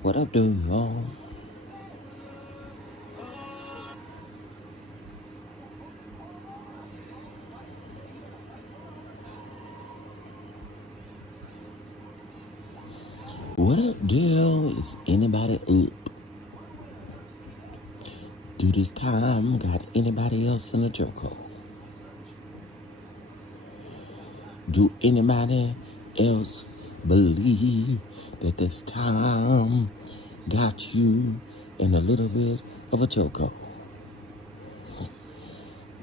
What up, dude, y'all? What up, deal? Is anybody up? Do this time got anybody else in the chokehold? Do anybody else believe that this time got you in a little bit of a chokehold?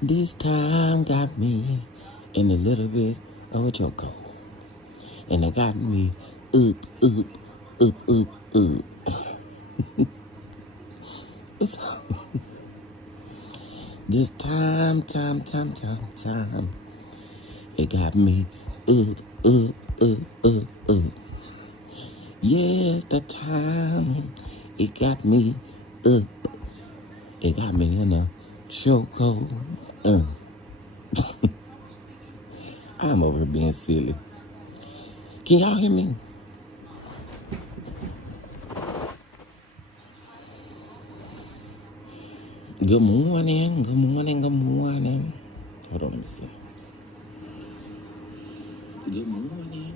This time got me in a little bit of a chokehold. And it got me up. So, this time, it got me up. Yes, the time, it got me up. It got me in a chokehold. I'm over here being silly. Can y'all hear me? Good morning. Hold on, let me see. Good morning.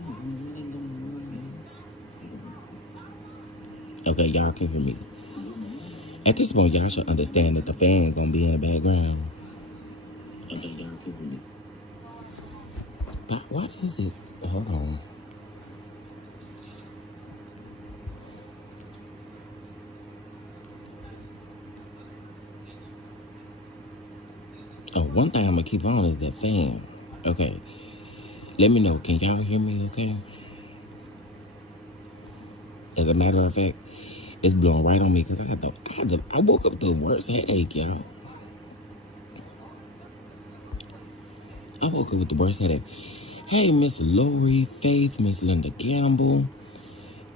Okay, y'all can hear me. At this point, y'all should understand that the fan gonna be in the background. Okay, y'all can hear me. But what is it? Hold on. Oh, one thing I'm gonna keep on is that fan. Okay. Let me know. Can y'all hear me okay? As a matter of fact, it's blowing right on me because I woke up with the worst headache, y'all. I woke up with the worst headache. Hey, Miss Lori, Faith, Miss Linda Campbell.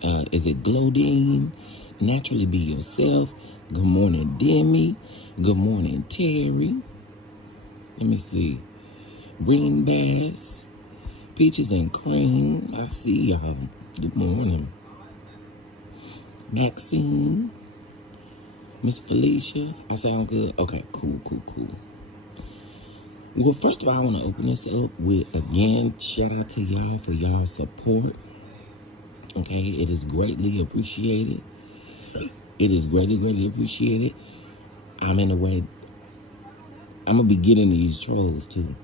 Is it Glodine? Naturally Be Yourself. Good morning, Demi. Good morning, Terry. Let me see. Green Bass. Peaches and Cream. I see y'all. Good morning. Maxine. Miss Felicia. I sound good? Okay, cool. Well, first of all, I want to open this up with, again, shout out to y'all for y'all support. Okay, it is greatly appreciated. It is greatly appreciated. I'm in the way. I'm going to be getting these trolls, too.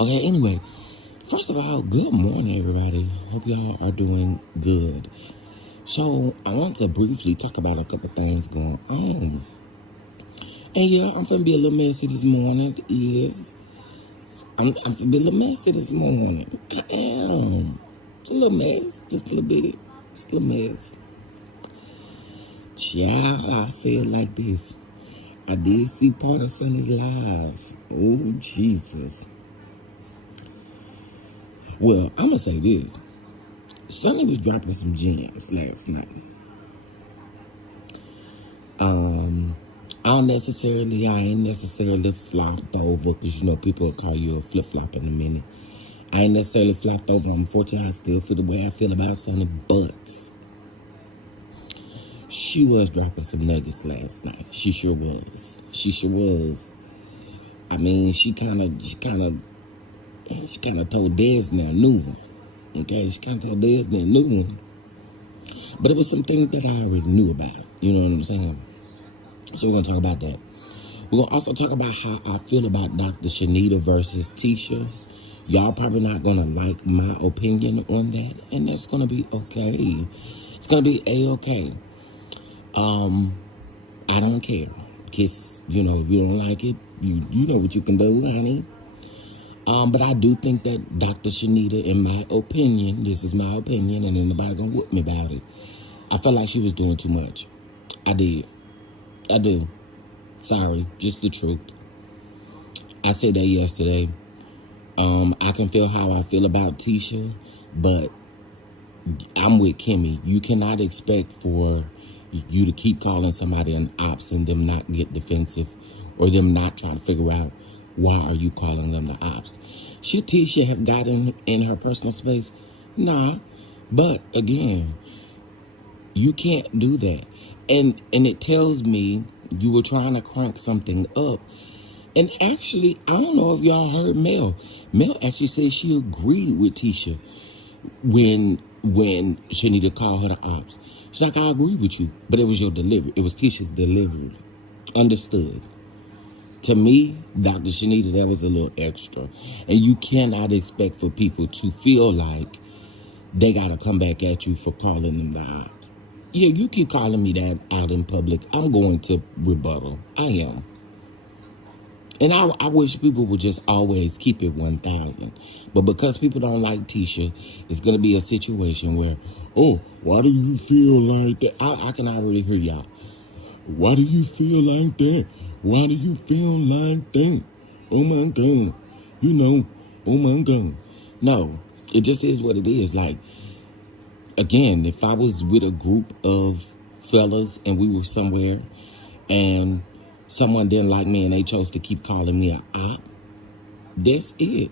Okay, anyway. First of all, good morning, everybody. Hope y'all are doing good. So, I want to briefly talk about a couple things going on. And yeah, I'm finna be a little messy this morning. I'm finna be a little messy this morning. I am. It's a little mess. Just a little bit. Just a little mess. Child, I say it like this. I did see part of Sunny's live. Oh, Jesus. Well, I'm gonna say this. Sunny was dropping some gems last night. I ain't necessarily flopped over, because, you know, people will call you a flip-flop in a minute. I ain't necessarily flopped over. Unfortunately, I still feel the way I feel about Sunny, but she was dropping some nuggets last night. She sure was. I mean, she kind of told Disney a new one. Okay, she kind of told Disney a new one. But it was some things that I already knew about. You know what I'm saying? So we're going to talk about that. We're going to also talk about how I feel about Dr. Shanita versus Tisha. Y'all probably not going to like my opinion on that. And that's going to be okay. It's going to be A-okay. I don't care. Kiss, you know, if you don't like it, you know what you can do, honey. But I do think that Dr. Shanita, in my opinion, this is my opinion, and ain't nobody gonna whoop me about it. I felt like she was doing too much. I do. Sorry, just the truth. I said that yesterday. I can feel how I feel about Tisha, but I'm with Kimmy. You cannot expect for you to keep calling somebody an ops and them not get defensive, or them not try to figure out why are you calling them the ops. Should Tisha have gotten in her personal space? Nah. But again, You can't do that. And it tells me you were trying to crank something up. And actually, I don't know if y'all heard Mel. Mel actually said she agreed with Tisha when Shanita called her the ops. She's like, I agree with you, but it was your delivery. It was Tisha's delivery. Understood. To me, Dr. Shanita, that was a little extra. And you cannot expect for people to feel like they got to come back at you for calling them the ops. Yeah, you keep calling me that out in public, I'm going to rebuttal. I am. And I wish people would just always keep it 1,000. But because people don't like Tisha, it's going to be a situation where, oh, why do you feel like that? I can already hear y'all. Why do you feel like that? Why do you feel like that? Oh, my God. You know, oh, my God. No, it just is what it is. Like, again, if I was with a group of fellas and we were somewhere and someone didn't like me and they chose to keep calling me an op, that's it.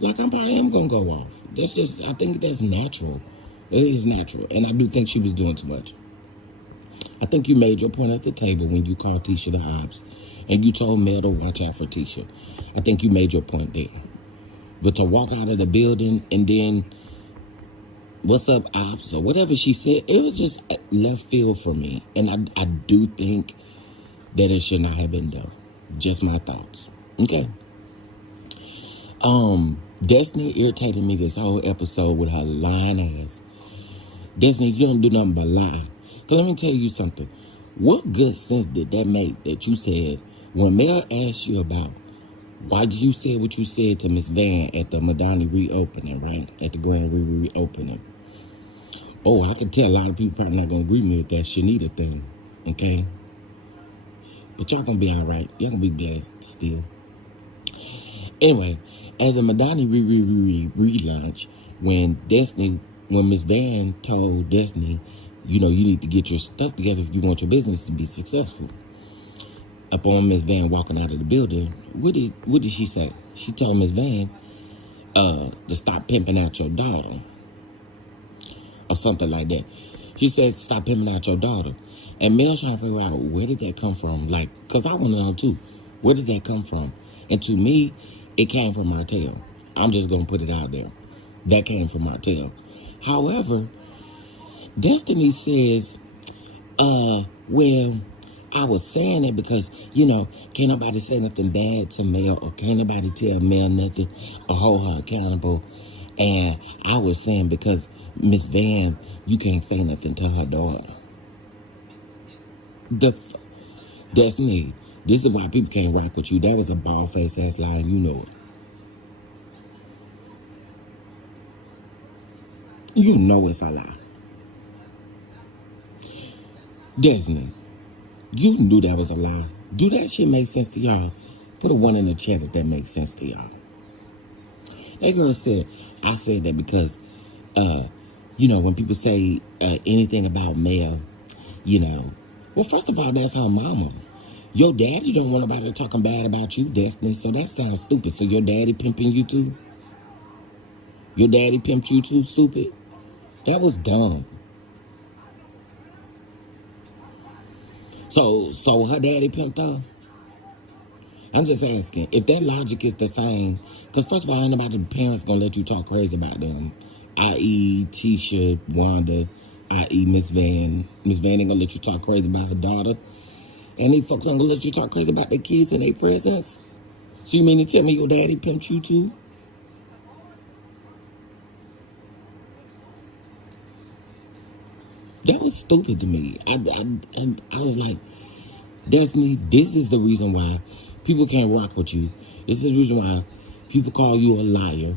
Like, I probably am going to go off. That's just, I think that's natural. It is natural. And I do think she was doing too much. I think you made your point at the table when you called Tisha the ops and you told Mel to watch out for Tisha. I think you made your point there. But to walk out of the building and then, what's up, ops, or whatever she said, it was just left field for me. And I do think that it should not have been done. Just my thoughts. Okay. Destiny irritated me this whole episode with her lying ass. Destiny, you don't do nothing but lie. Cause let me tell you something. What good sense did that make that you said when Mel asked you about why you said what you said to Miss Van at the Madani reopening, right? At the grand reopening. Oh, I can tell a lot of people probably not gonna agree with me with that Shanita thing. Okay? But y'all gonna be all right. Y'all gonna be blessed still. Anyway, at the Madani relaunch, when Miss Van told Destiny, you know, you need to get your stuff together if you want your business to be successful. Upon Miss Van walking out of the building, what did she say? She told Miss Van to stop pimping out your daughter. Or something like that. She said, stop pimping out your daughter. And Mel's trying to figure out, where did that come from? Like, because I want to know, too. Where did that come from? And to me, it came from Martell. I'm just going to put it out there. That came from Martell. However, Destiny says, well, I was saying it because, you know, can't nobody say nothing bad to Mel or can't nobody tell Mel nothing or hold her accountable. And I was saying because Miss Van, you can't say nothing to her daughter. Destiny, this is why people can't rock with you. That was a bald-faced ass lie, you know it. You know it's a lie. Destiny, you knew that was a lie. Do that shit make sense to y'all? Put a 1 in the chat if that makes sense to y'all. That girl said, I said that because, you know, when people say anything about Mel, you know, well, first of all, that's her mama. Your daddy don't want nobody talking bad about you, Destiny, so that sounds stupid. So your daddy pimping you too? Your daddy pimped you too, stupid? That was dumb. So her daddy pimped her? I'm just asking, if that logic is the same, because first of all, ain't nobody parents gonna let you talk crazy about them, i.e. Tisha, Wanda, i.e. Miss Van. Miss Van ain't gonna let you talk crazy about her daughter. And these folks ain't gonna let you talk crazy about their kids and their presents. So you mean to tell me your daddy pimped you too? That was stupid to me. I was like, Destiny, this is the reason why people can't rock with you. This is the reason why people call you a liar.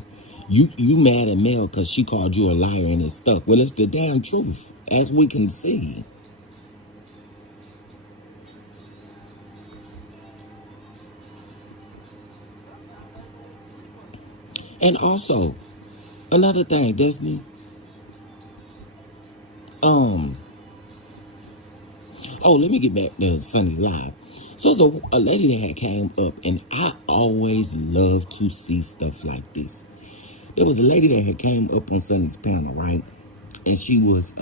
You mad at Mel because she called you a liar and it stuck. Well, it's the damn truth, as we can see. And also, another thing, Destiny. Oh, let me get back to Sunny's Live. So there's a lady that had came up, and I always love to see stuff like this. There was a lady that had came up on Sunny's panel, right? And she was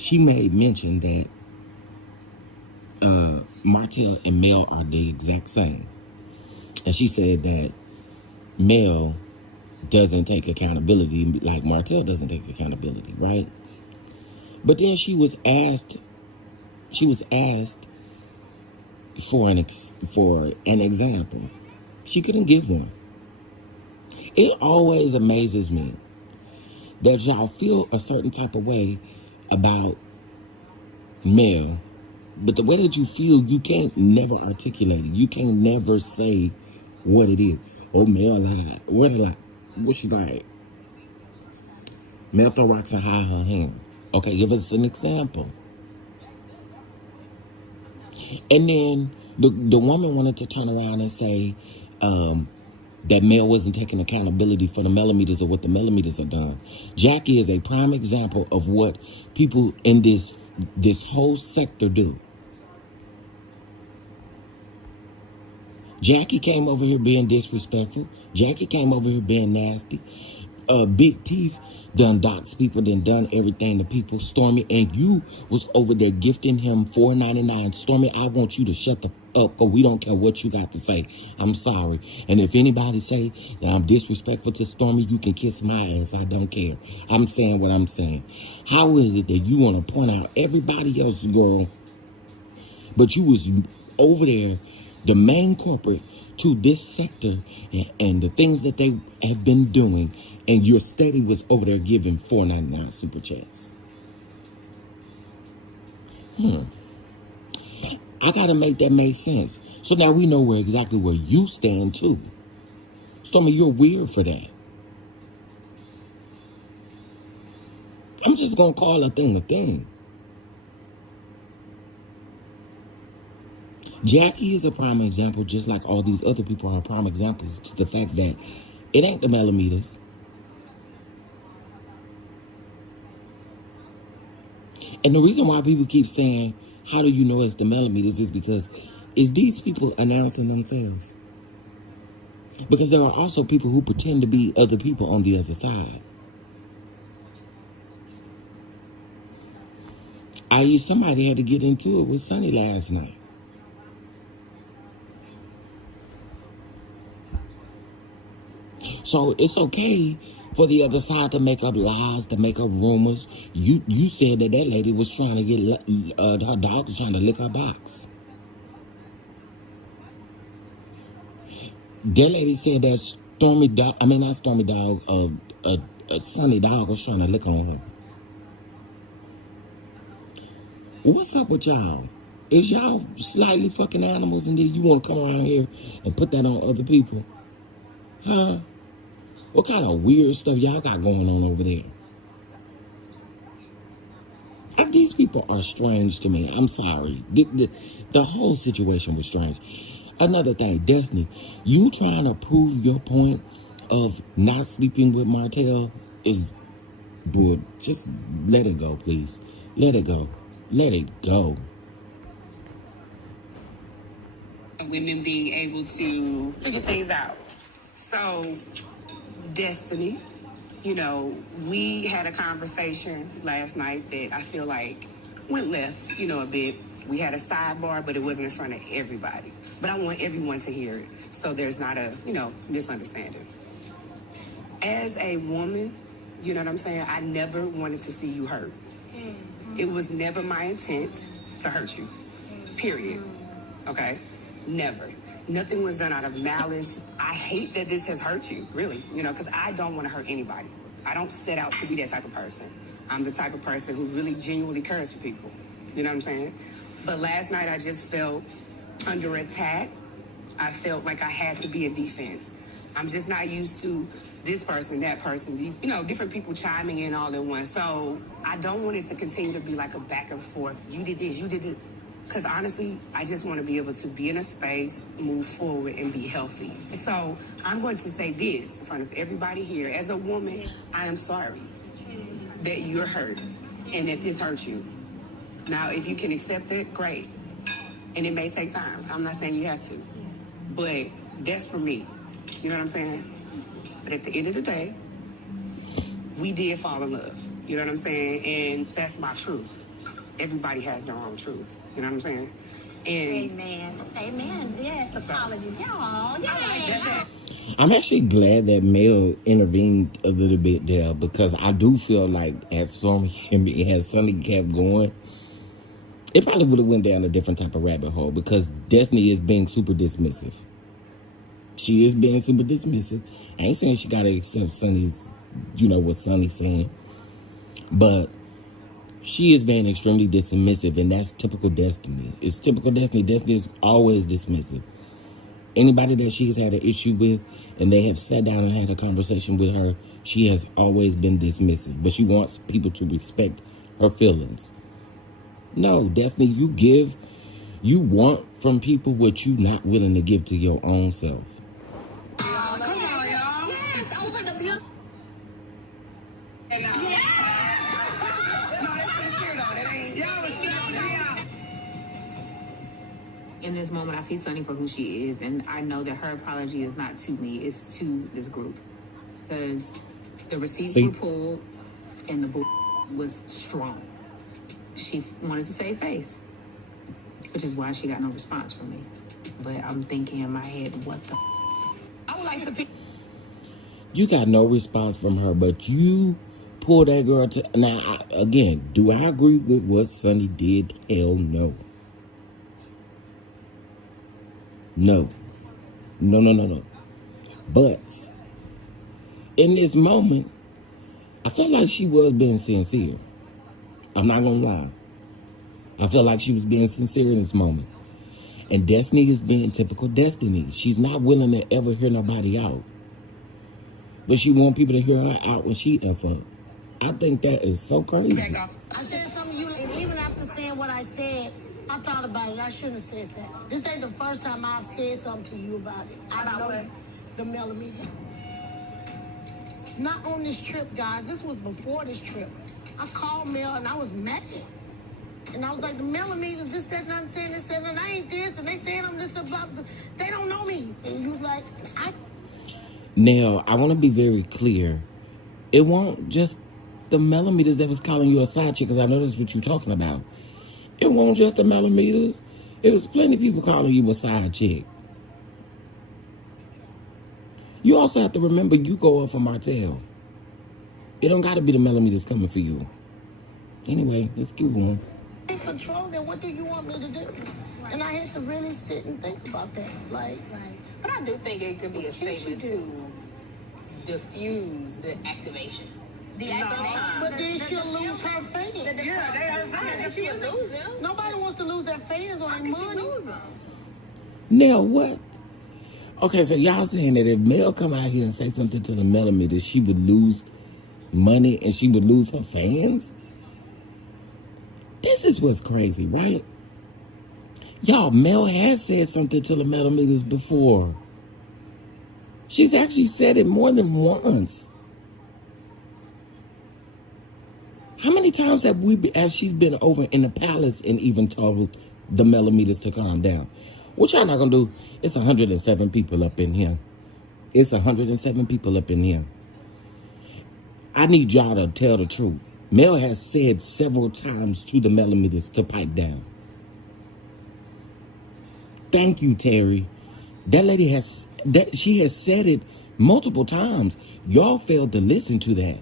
she made mention that Martell and Mel are the exact same. And she said that Mel doesn't take accountability like Martell doesn't take accountability, right? But then she was asked for an example. She couldn't give one. It always amazes me that y'all feel a certain type of way about Mel, but the way that you feel, you can't never articulate it. You can't never say what it is. Oh, Mel lied. What a lie. What she like? Mel throw rocks and hide her hand. Okay, give us an example. And then the woman wanted to turn around and say that Mel wasn't taking accountability for the millimeters of what the millimeters are done. Jackie is a prime example of what people in this whole sector do. Jackie came over here being disrespectful. Jackie came over here being nasty. Big Teeth done doxed people, done everything to people. Stormi, and you was over there gifting him $4.99. Stormi, I want you to shut the up, because we don't care what you got to say. I'm sorry. And if anybody say that I'm disrespectful to Stormi, you can kiss my ass. I don't care. I'm saying what I'm saying. How is it that you want to point out everybody else's girl, but you was over there, the main corporate to this sector and the things that they have been doing, and your steady was over there giving $4.99 super chats? I gotta make that make sense. So now we know exactly where you stand too. Stormi, you're weird for that. I'm just gonna call a thing a thing. Jackie is a prime example, just like all these other people are prime examples to the fact that it ain't the millimeters. And the reason why people keep saying, how do you know it's the millimeters, is because it's these people announcing themselves. Because there are also people who pretend to be other people on the other side. I.e., somebody had to get into it with Sonny last night. So it's okay for the other side to make up lies, to make up rumors. You said that lady was trying to get, her dog was trying to lick her box. That lady said that Sonny Dog was trying to lick on her. What's up with y'all? Is y'all slightly fucking animals and then you want to come around here and put that on other people? Huh? What kind of weird stuff y'all got going on over there? These people are strange to me. I'm sorry. The whole situation was strange. Another thing, Destiny, you trying to prove your point of not sleeping with Martell is good. Just let it go, please. Let it go. Let it go. Women being able to figure things out. So, Destiny, you know, we had a conversation last night that I feel like went left, a bit. We had a sidebar, but it wasn't in front of everybody. But I want everyone to hear it, so there's not a, misunderstanding. As a woman, you know what I'm saying, I never wanted to see you hurt. It was never my intent to hurt you, period. Okay? Never. Nothing was done out of malice. I hate that this has hurt you, really, because I don't want to hurt anybody. I don't set out to be that type of person. I'm the type of person who really genuinely cares for people. You know what I'm saying? But last night I just felt under attack. I felt like I had to be in defense. I'm just not used to this person, that person, these, different people chiming in all at once. So I don't want it to continue to be like a back and forth. You did this, you did it. Because honestly, I just want to be able to be in a space, move forward, and be healthy. So I'm going to say this in front of everybody here. As a woman, I am sorry that you're hurt and that this hurt you. Now, if you can accept it, great. And it may take time. I'm not saying you have to. But that's for me. You know what I'm saying? But at the end of the day, we did fall in love. You know what I'm saying? And that's my truth. everybody has their own truth. You know what I'm saying? And Amen. Yes, apology. Y'all. that's Yeah. it. I'm actually glad that Mel intervened a little bit there, because I do feel like as Stormi and Sunny kept going, it probably would have went down a different type of rabbit hole, because Destiny is being super dismissive. She is being super dismissive. I ain't saying she got to accept Sunny's, what Sunny's saying, but she is being extremely dismissive, and that's typical Destiny. It's typical Destiny. Destiny is always dismissive. Anybody that she has had an issue with and they have sat down and had a conversation with her, she has always been dismissive. But she wants people to respect her feelings. No, Destiny, you want from people what you not willing to give to your own self. Come on, y'all. Yes, over the beautiful. And, no, that's sincere though. That ain't y'all was strong, y'all. In this moment, I see Sunny for who she is, and I know that her apology is not to me, it's to this group. Because the receipts were pulled, and the bull was strong. She wanted to save face, which is why she got no response from me. But I'm thinking in my head, what the I would like to You got no response from her, but you pull that girl to... Now, again, do I agree with what Sunny did? Hell no. No. No. But in this moment, I felt like she was being sincere. I'm not gonna lie. I felt like she was being sincere in this moment. And Destiny is being typical Destiny. She's not willing to ever hear nobody out. But she want people to hear her out when she F up. I think that is so crazy. I said something to you, and even after saying what I said, I thought about it. I shouldn't have said that. This ain't the first time I've said something to you about it. I know the millimeters. Not on this trip, guys. This was before this trip. I called Mel and I was mad. And I was like, the millimeters, this, that, and I'm saying this, and I ain't this, and they saying I'm this about, they don't know me. And you was like, Now, I want to be very clear. It won't just the millimeters that was calling you a side chick, because I know that's what you're talking about. It won't just the millimeters. It was plenty of people calling you a side chick. You also have to remember you go up for Martell. It don't got to be the millimeters coming for you. Anyway, let's keep going. in control, then what do you want me to do? Right. And I had to really sit and think about that. Like, But I do think it could be a statement to diffuse the activation. The activation? But then she'll lose her fans. Yeah, they are fans. She would lose them. Nobody wants to lose their fans on their money. Now what? Okay, so y'all saying that if Mel come out here and say something to the millimeters, she would lose money and she would lose her fans? This is what's crazy, right? Y'all, Mel has said something to the millimeters before. She's actually said it more than once. How many times have she's been over in the palace and even told the millimeters to calm down? What y'all not gonna do? It's 107 people up in here. It's 107 people up in here. I need y'all to tell the truth. Mel has said several times to the millimeters to pipe down. Thank you, Terry. That lady has said it multiple times. Y'all failed to listen to that.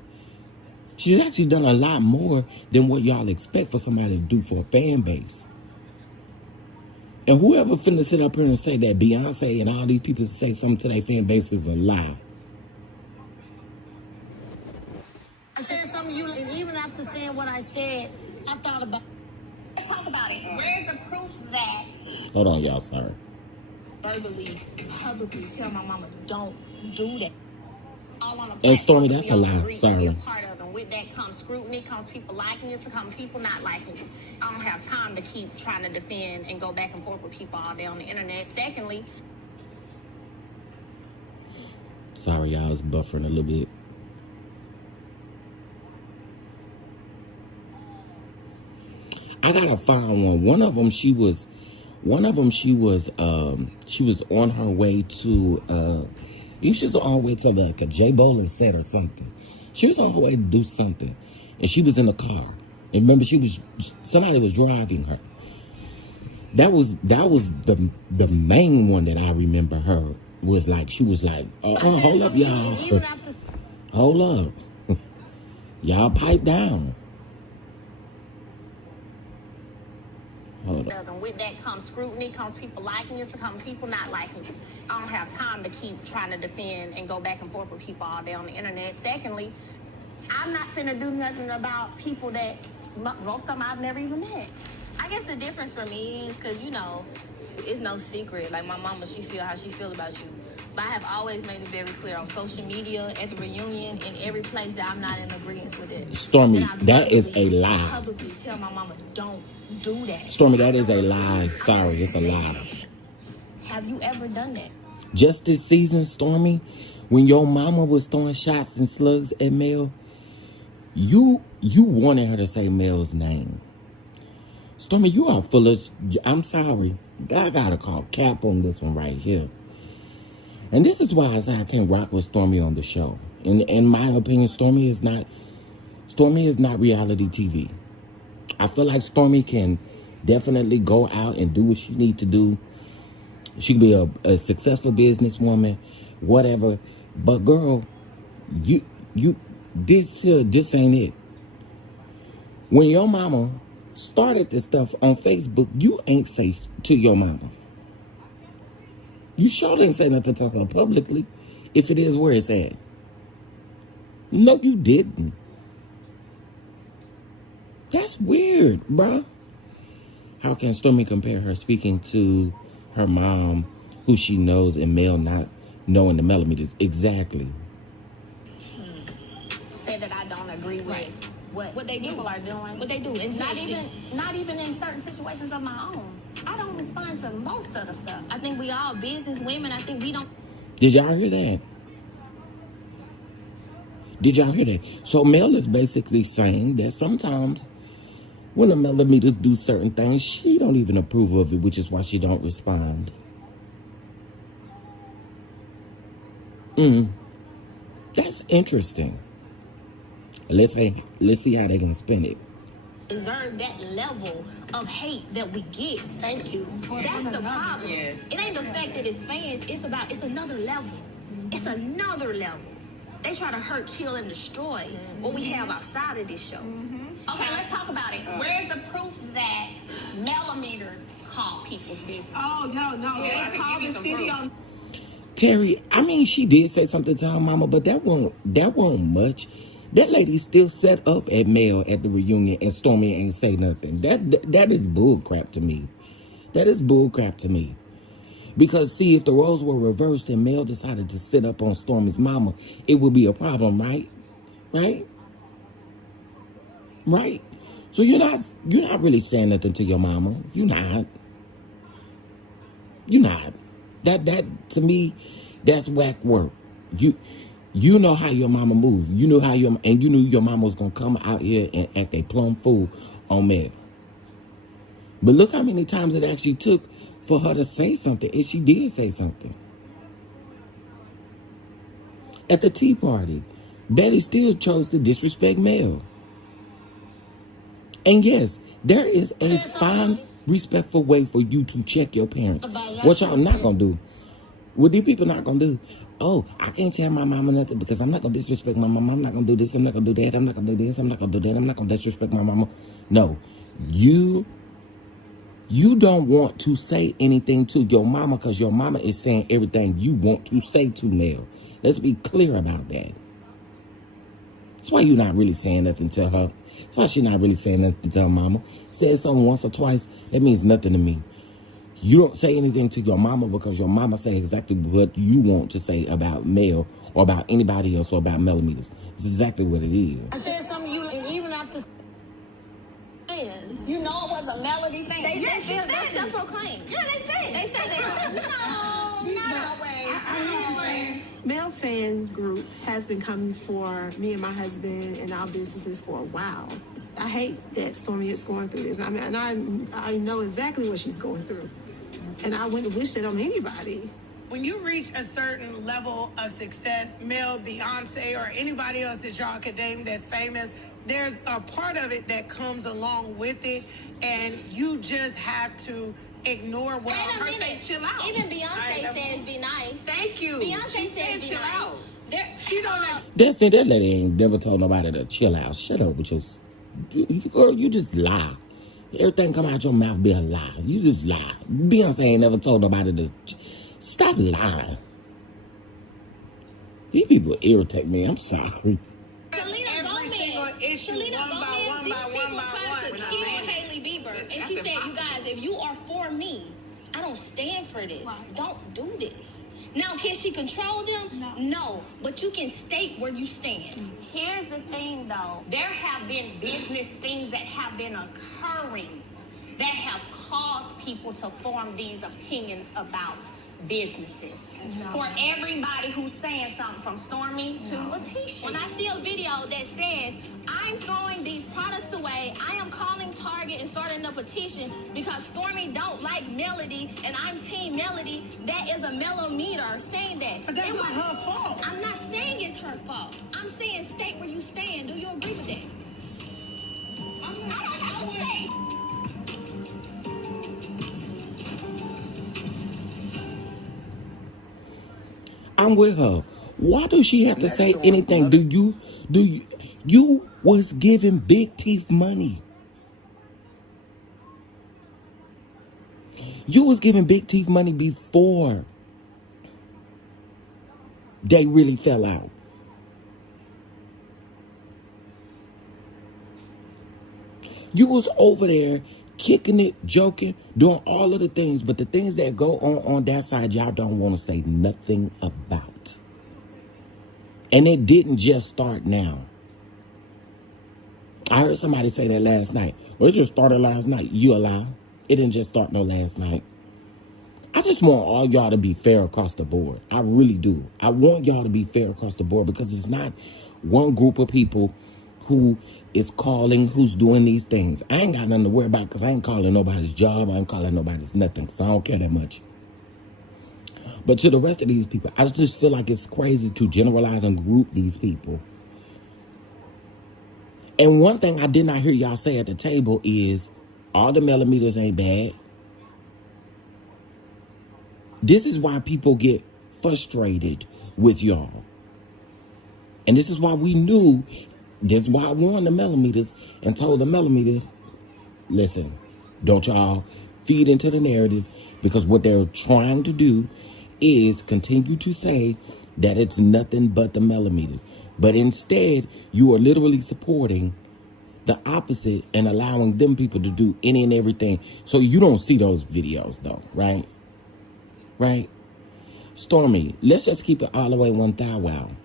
She's actually done a lot more than what y'all expect for somebody to do for a fan base. And whoever finna sit up here and say that Beyonce and all these people say something to their fan base is a lie. I said something to you, and even after saying what I said, I thought about. Let's talk about it. Where's the proof that Hold on, y'all, sorry. verbally, publicly tell my mama don't do that? All on a And Stormi, platform that's we a all lie. agree to Sorry. be a part of, and with that comes scrutiny, comes people liking it, comes people not liking it. I don't have time to keep trying to defend and go back and forth with people all day on the internet. Secondly, Sorry, y'all, I was buffering a little bit. I gotta find one. One of them, she was on her way to, she was on her way to like a J Bolin set or something. She was on her way to do something, and she was in the car And remember, somebody was driving her. That was the main one that I remember her was like, she was like, hold up, y'all. Hold up. Y'all pipe down. Hold up. And with that comes scrutiny, comes people liking it, comes people not liking it. I don't have time to keep trying to defend and go back and forth with people all day on the internet. Secondly, I'm not finna do nothing about people that most of them I've never even met. I guess the difference for me is because, you know, it's no secret. Like, my mama, she feel how she feel about you. But I have always made it very clear on social media, at the reunion, in every place that I'm not in agreement with it. Stormi, that is a lie. I publicly tell my mama, don't do that. Stormi, that is a lie. Sorry, it's a lie. Have you ever done that? Just this season, Stormi, when your mama was throwing shots and slugs at Mel, you wanted her to say Mel's name. Stormi, you are full of... I'm sorry. I gotta call cap on this one right here. And this is why I say I can't rock with Stormi on the show. In my opinion, Stormi is not reality TV. I feel like Stormi can definitely go out and do what she needs to do. She can be a successful businesswoman, whatever. But girl, this ain't it. When your mama started this stuff on Facebook, you ain't say to your mama. You sure didn't say nothing to her publicly, if it is where it's at. No, you didn't. That's weird, bruh. How can Stormi compare her speaking to her mom, who she knows, and Mel not knowing the millimeters? Exactly. Say that I don't agree with what they people are doing. What they do. And not even in certain situations of my own. I don't respond to most of the stuff. I think we all business women. I think we don't. Did y'all hear that? Did y'all hear that? So Mel is basically saying that sometimes when the millimeters do certain things, she don't even approve of it, which is why she don't respond. That's interesting. Let's see how they're gonna spin it. Deserve that level of hate that we get. Thank you. That's the problem. It ain't the fact that it's fans. It's another level. It's another level. They try to hurt, kill, and destroy what we have outside of this show. Okay, let's talk about it. Where's the proof that millimeters call people's business? Oh, no. Yeah, They called the city on... Terry, I mean, she did say something to her mama, but that won't much. That lady still set up at Mel at the reunion, and Stormi ain't say nothing. That is bull crap to me. That is bull crap to me. Because, see, if the roles were reversed and Mel decided to sit up on Stormi's mama, it would be a problem, right? Right? So you're not really saying nothing to your mama. You're not. That to me, that's whack work. You know how your mama moves. You know and you knew your mama was gonna come out here and act a plumb fool on Mel. But look how many times it actually took for her to say something, and she did say something. At the tea party, Betty still chose to disrespect Mel. And yes, there is a fine, respectful way for you to check your parents. What y'all not gonna do? What these people not gonna do? Oh, I can't tell my mama nothing because I'm not gonna disrespect my mama. I'm not gonna do this. I'm not gonna do that. I'm not gonna do this. I'm not gonna do that. I'm not gonna disrespect my mama. No, you don't want to say anything to your mama because your mama is saying everything you want to say to Mel. Let's be clear about that. That's why you're not really saying nothing to her. That's why she's not really saying nothing to her mama. Said something once or twice, that means nothing to me. You don't say anything to your mama because your mama say exactly what you want to say about Mel or about anybody else or about millimeters. It's exactly what it is. I said something to you, and even after... You know it was a Melody thing. They're self-proclaimed. Yeah, they say. They say they are. No, not always. Male fan group has been coming for me and my husband and our businesses for a while. I hate that Stormi is going through this. I mean, and I know exactly what she's going through. And I wouldn't wish that on anybody. When you reach a certain level of success, Mel, Beyonce, or anybody else that y'all could name that's famous, there's a part of it that comes along with it, and you just have to ignore what Wait a minute. chill out. Even Beyonce says be nice. Thank you. Beyonce She says said be chill nice. out. she don't That lady ain't never told nobody to chill out. Shut up with your... Girl, you just lie. Everything come out your mouth be a lie. You just lie. Beyonce ain't never told nobody to... Stop lying. These people irritate me. I'm sorry. Selena Gomez. Selena Gomez. These people tried to kill Hailey Bieber, and she said, "You guys, if you are for me, I don't stand for this. Don't do this." Now, can she control them? No. But you can state where you stand. Here's the thing, though. There have been business things that have been occurring that have caused people to form these opinions about businesses. For everybody who's saying something, from Stormi to Letitia. When I see a video that says, "I'm throwing these products away, I am calling Target and starting a petition because Stormi don't like Melody and I'm Team Melody," that is a millimeter saying that. But that's not her fault. I'm not saying it's her fault. I'm saying state where you stand. Do you agree with that? I don't state. I'm with her. Why do she have to say anything? You was giving Big Teeth money. You was giving Big Teeth money before they really fell out. You was over there kicking it, joking, doing all of the things, but the things that go on that side, y'all don't want to say nothing about. And it didn't just start now. I heard somebody say that last night. Well, it just started last night. You a lie. It didn't just start no last night. I just want all y'all to be fair across the board. I really do. I want y'all to be fair across the board because it's not one group of people who is calling, who's doing these things. I ain't got nothing to worry about because I ain't calling nobody's job. I ain't calling nobody's nothing, so I don't care that much. But to the rest of these people, I just feel like it's crazy to generalize and group these people. And one thing I did not hear y'all say at the table is all the millimeters ain't bad. This is why people get frustrated with y'all. And this is why we knew, this is why I warned the millimeters and told the millimeters, listen, don't y'all feed into the narrative, because what they're trying to do is continue to say that it's nothing but the millimeters. But instead, you are literally supporting the opposite and allowing them people to do any and everything. So you don't see those videos though, right? Right? Stormi, let's just keep it all the way 1,000.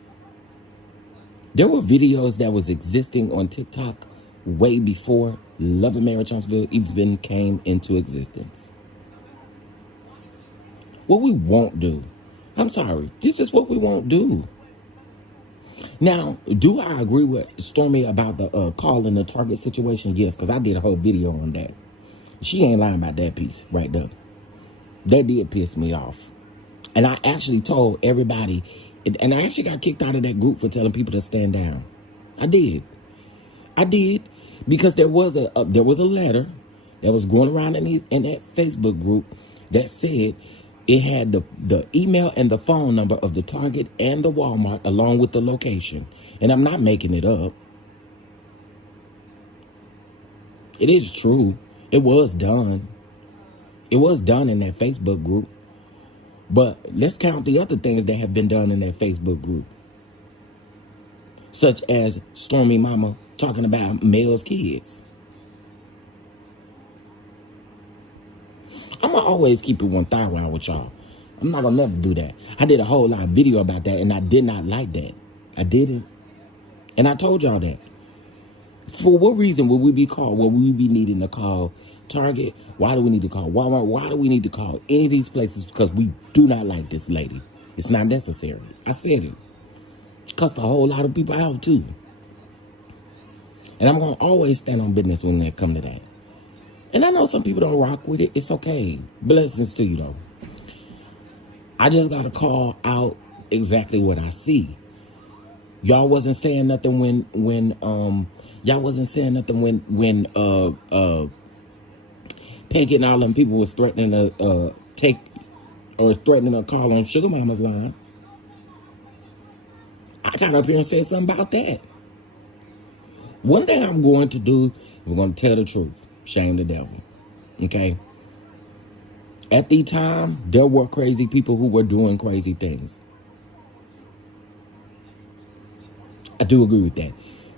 There were videos that was existing on TikTok way before Love and Marriage Huntsville even came into existence. What we won't do. I'm sorry. This is what we won't do. Now, do I agree with Stormi about the call in the Target situation? Yes, because I did a whole video on that. She ain't lying about that piece right there. That did piss me off. And I actually told everybody, and I actually got kicked out of that group for telling people to stand down. I did. Because there was a letter that was going around in that Facebook group that said it had the email and the phone number of the Target and the Walmart along with the location. And I'm not making it up. It is true. It was done. It was done in that Facebook group. But let's count the other things that have been done in that Facebook group. Such as Stormi Mama talking about Mel's kids. I'm going to always keep it 1,000 with y'all. I'm not going to never do that. I did a whole lot of video about that, and I did not like that. I didn't. And I told y'all that. For what reason would we be called? Would we be needing to call Target? Why do we need to call Walmart? Why do we need to call any of these places? Because we do not like this lady. It's not necessary. I said it. Cussed a whole lot of people out, too. And I'm going to always stand on business when it come to that. And I know some people don't rock with it. It's okay. Blessings to you, though. I just got to call out exactly what I see. Y'all wasn't saying nothing when Y'all wasn't saying nothing when Peggy and all them people was threatening to take or threatening to call on Sugar Mama's line. I got up here and said something about that. One thing I'm going to do, we're going to tell the truth. Shame the devil. Okay? At the time, there were crazy people who were doing crazy things. I do agree with that.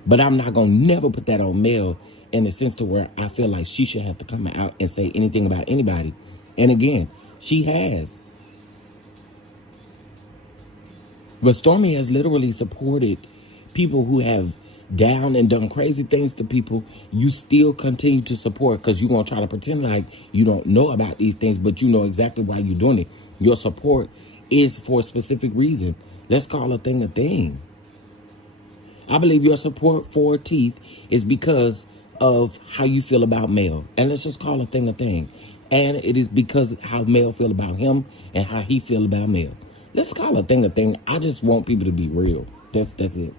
But I'm not going to never put that on Mel in the sense to where I feel like she should have to come out and say anything about anybody. And again, she has. But Stormi has literally supported people who have down and done crazy things to people. You still continue to support because you're going to try to pretend like you don't know about these things, but you know exactly why you're doing it. Your support is for a specific reason. Let's call a thing a thing. I believe your support for Teeth is because of how you feel about Mel. And let's just call a thing a thing. And it is because how Mel feel about him and how he feel about Mel. Let's call a thing a thing. I just want people to be real. That's it.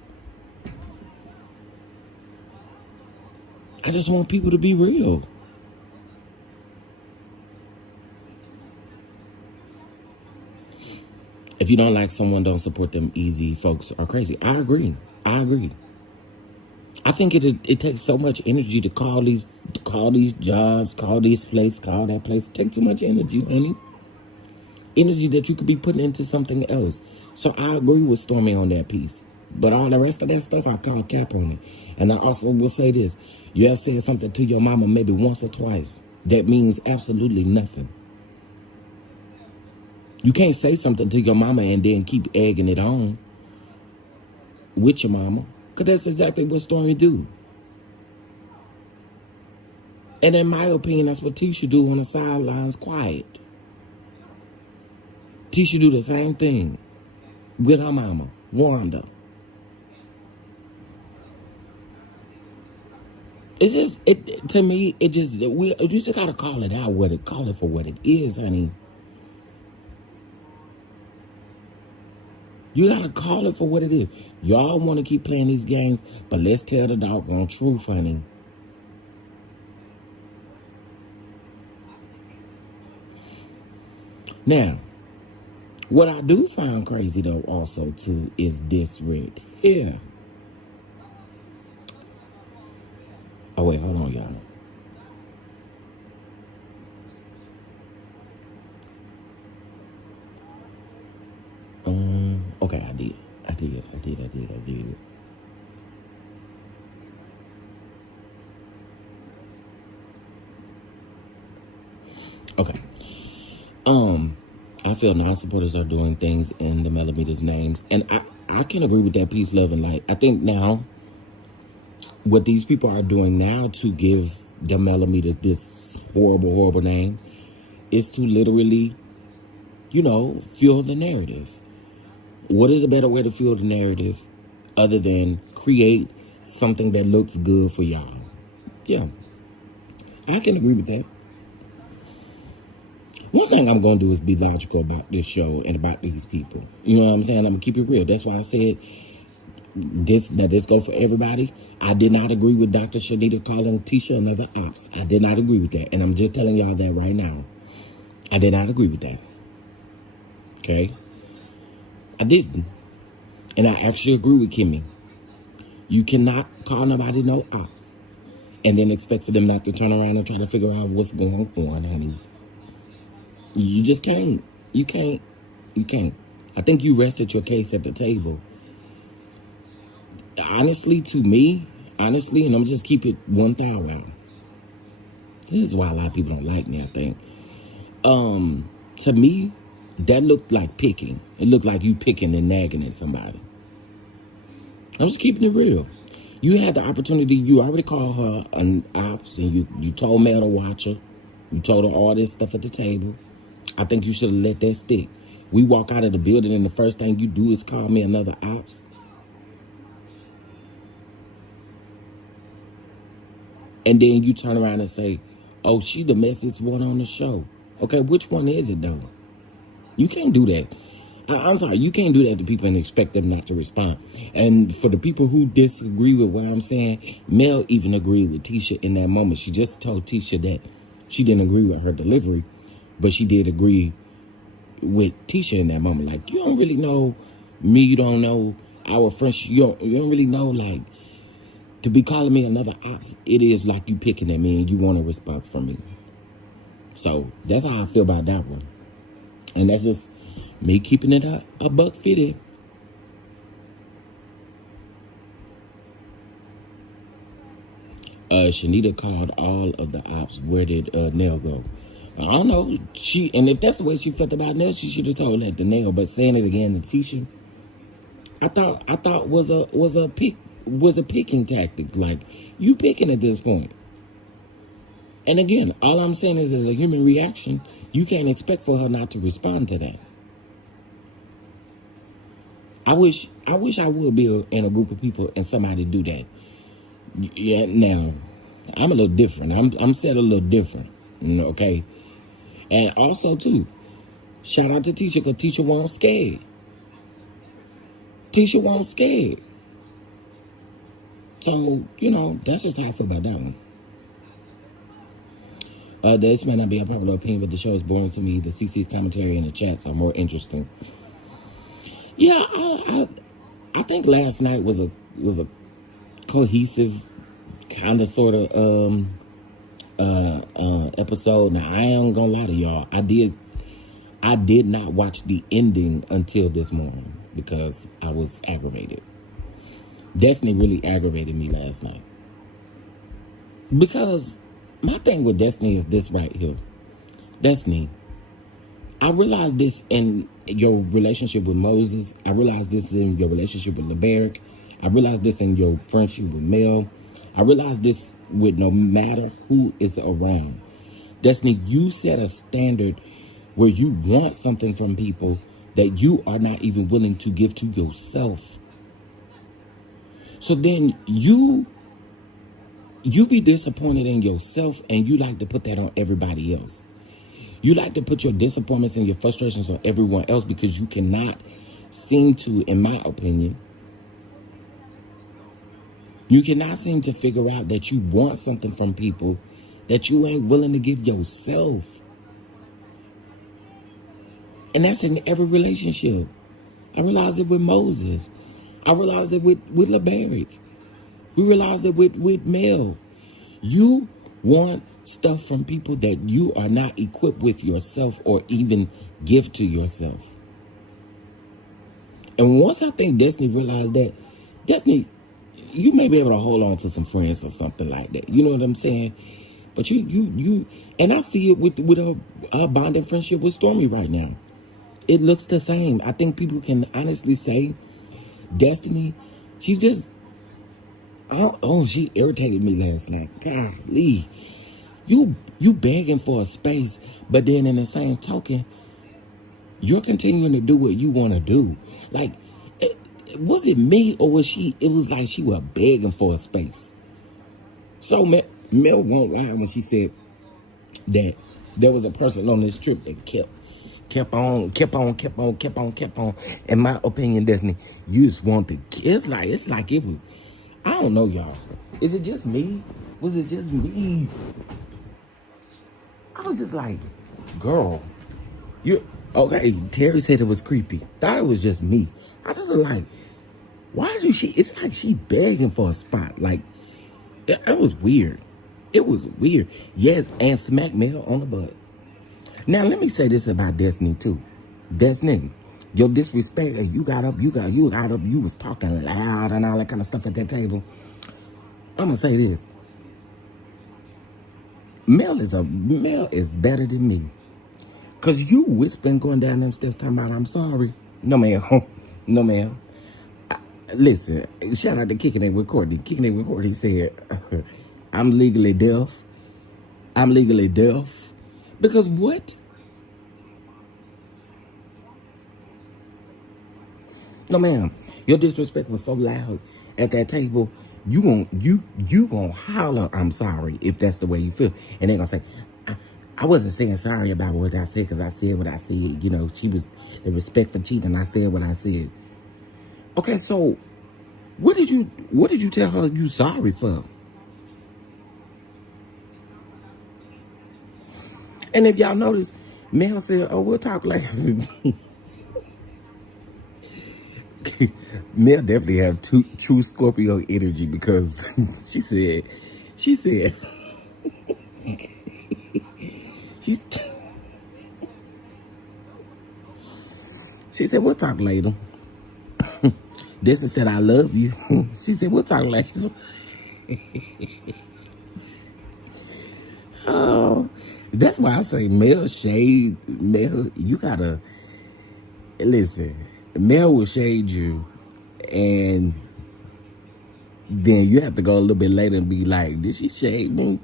I just want people to be real. If you don't like someone, don't support them. Easy folks are crazy. I agree. I think it takes so much energy to call these jobs, call this place, call that place. It takes too much energy, honey. Energy that you could be putting into something else. So I agree with Stormi on that piece. But all the rest of that stuff, I call cap on it. And I also will say this. You have said something to your mama maybe once or twice. That means absolutely nothing. You can't say something to your mama and then keep egging it on with your mama. Because that's exactly what Stormi do. And in my opinion, that's what T should do on the sidelines, quiet. T should do the same thing with her mama, Wanda. It's just, to me, you just gotta call it out, call it for what it is, honey. You gotta call it for what it is. Y'all want to keep playing these games, but let's tell the doggone truth, honey. Now, what I do find crazy though, also too, is this right here. Oh wait, hold on, y'all. Okay, I did. Okay. I feel non-supporters are doing things in the millimeters names, and I can agree with that peace, love, and light. I think now, what these people are doing now to give the millimeters this horrible name is to literally, fuel the narrative. What is a better way to fuel the narrative other than create something that looks good for y'all? Yeah, I can agree with that. One thing I'm going to do is be logical about this show and about these people. You know what I'm saying? I'm going to keep it real. That's why I said this go for everybody. I did not agree with Dr. Shanita calling Tisha another ops. I did not agree with that. And I'm just telling y'all that right now. I did not agree with that. Okay? I didn't. And I actually agree with Kimmy. You cannot call nobody no ops and then expect for them not to turn around and try to figure out what's going on, honey. You just can't. You can't. I think you rested your case at the table. Honestly, to me, and I'm just keep it 1,000. This is why a lot of people don't like me, I think. To me, that looked like picking. It looked like you picking and nagging at somebody. I'm just keeping it real. You had the opportunity. You already called her an ops, and you told Mel to watch her. You told her all this stuff at the table. I think you should have let that stick. We walk out of the building, and the first thing you do is call me another ops. And then you turn around and say, oh, she the messiest one on the show. Okay, which one is it, though? You can't do that. I'm sorry, you can't do that to people and expect them not to respond. And for the people who disagree with what I'm saying, Mel even agreed with Tisha in that moment. She just told Tisha that she didn't agree with her delivery, but she did agree with Tisha in that moment. Like, you don't really know me, you don't know our friends, you don't really know, like, to be calling me another ox, it is like you picking at me and you want a response from me. So that's how I feel about that one. And that's just me keeping it a $1.50. Shanita called all of the ops. Where did Nell go? I don't know. And if that's the way she felt about Nell, she should have told that to Nell. But saying it again to Tisha, I thought was a picking tactic. Like, you picking at this point. And again, all I'm saying is, as a human reaction, you can't expect for her not to respond to that. I wish I would be in a group of people and somebody do that. Yeah, now I'm a little different. I'm set a little different. Okay. And also too, shout out to Tisha, because Tisha won't scared. Tisha won't scared. So, that's just how I feel about that one. This may not be a popular opinion, but the show is boring to me. The CC's commentary and the chats are more interesting. Yeah, I think last night was a cohesive kind of sort of episode. Now, I ain't gonna lie to y'all. I did not watch the ending until this morning because I was aggravated. Destiny really aggravated me last night. Because my thing with Destiny is this right here. Destiny, I realized this in your relationship with Moses. I realized this in your relationship with LeBaric. I realized this in your friendship with Mel. I realized this with no matter who is around. Destiny, you set a standard where you want something from people that you are not even willing to give to yourself. So then you be disappointed in yourself, and you like to put that on everybody else. You like to put your disappointments and your frustrations on everyone else because you cannot seem to, in my opinion, you cannot seem to figure out that you want something from people that you ain't willing to give yourself. And that's in every relationship. I realized it with Moses. I realized it with LeBaric. We realized it with Mel. You want stuff from people that you are not equipped with yourself or even give to yourself. And once I think Destiny realized that, Destiny, you may be able to hold on to some friends or something like that. You know what I'm saying? But you, and I see it with her bonding friendship with Stormi right now. It looks the same. I think people can honestly say Destiny, she just, she irritated me last night. Golly. You begging for a space, but then in the same token, you're continuing to do what you want to do. Like, was it me or was she? It was like she was begging for a space. So Mel won't lie when she said that there was a person on this trip that kept on. In my opinion, Destiny, you just want to. It's like it was. I don't know, y'all. Is it just me? Was it just me? I was just like, girl, okay. Terry said it was creepy. Thought it was just me. I just was like, why do she? It's like she begging for a spot. Like, it was weird. It was weird. Yes, and smack Mel on the butt. Now let me say this about Destiny too. Destiny, your disrespect. You got up. You was talking loud and all that kind of stuff at that table. I'm gonna say this. Mel is better than me. Cause you whispering going down them steps talking about I'm sorry. No ma'am. No ma'am. Listen, shout out to Kicking It with Courtney. Kicking It with Courtney said, I'm legally deaf. I'm legally deaf. Because what? No ma'am. Your disrespect was so loud at that table. You gonna holler, I'm sorry, if that's the way you feel. And they're gonna say, I wasn't saying sorry about what I said because I said what I said. You know, she was the respect for cheating. I said what I said. Okay, so what did you tell her you sorry for? And if y'all notice, Mel said, "Oh, we'll talk later." Mel definitely have true Scorpio energy because she said, she said, we'll talk later. Destin said, I love you. She said, we'll talk later. Oh, that's why I say Mel shade. Mel, you gotta, listen, Mel will shade you, and then you have to go a little bit later and be like, did she shade me?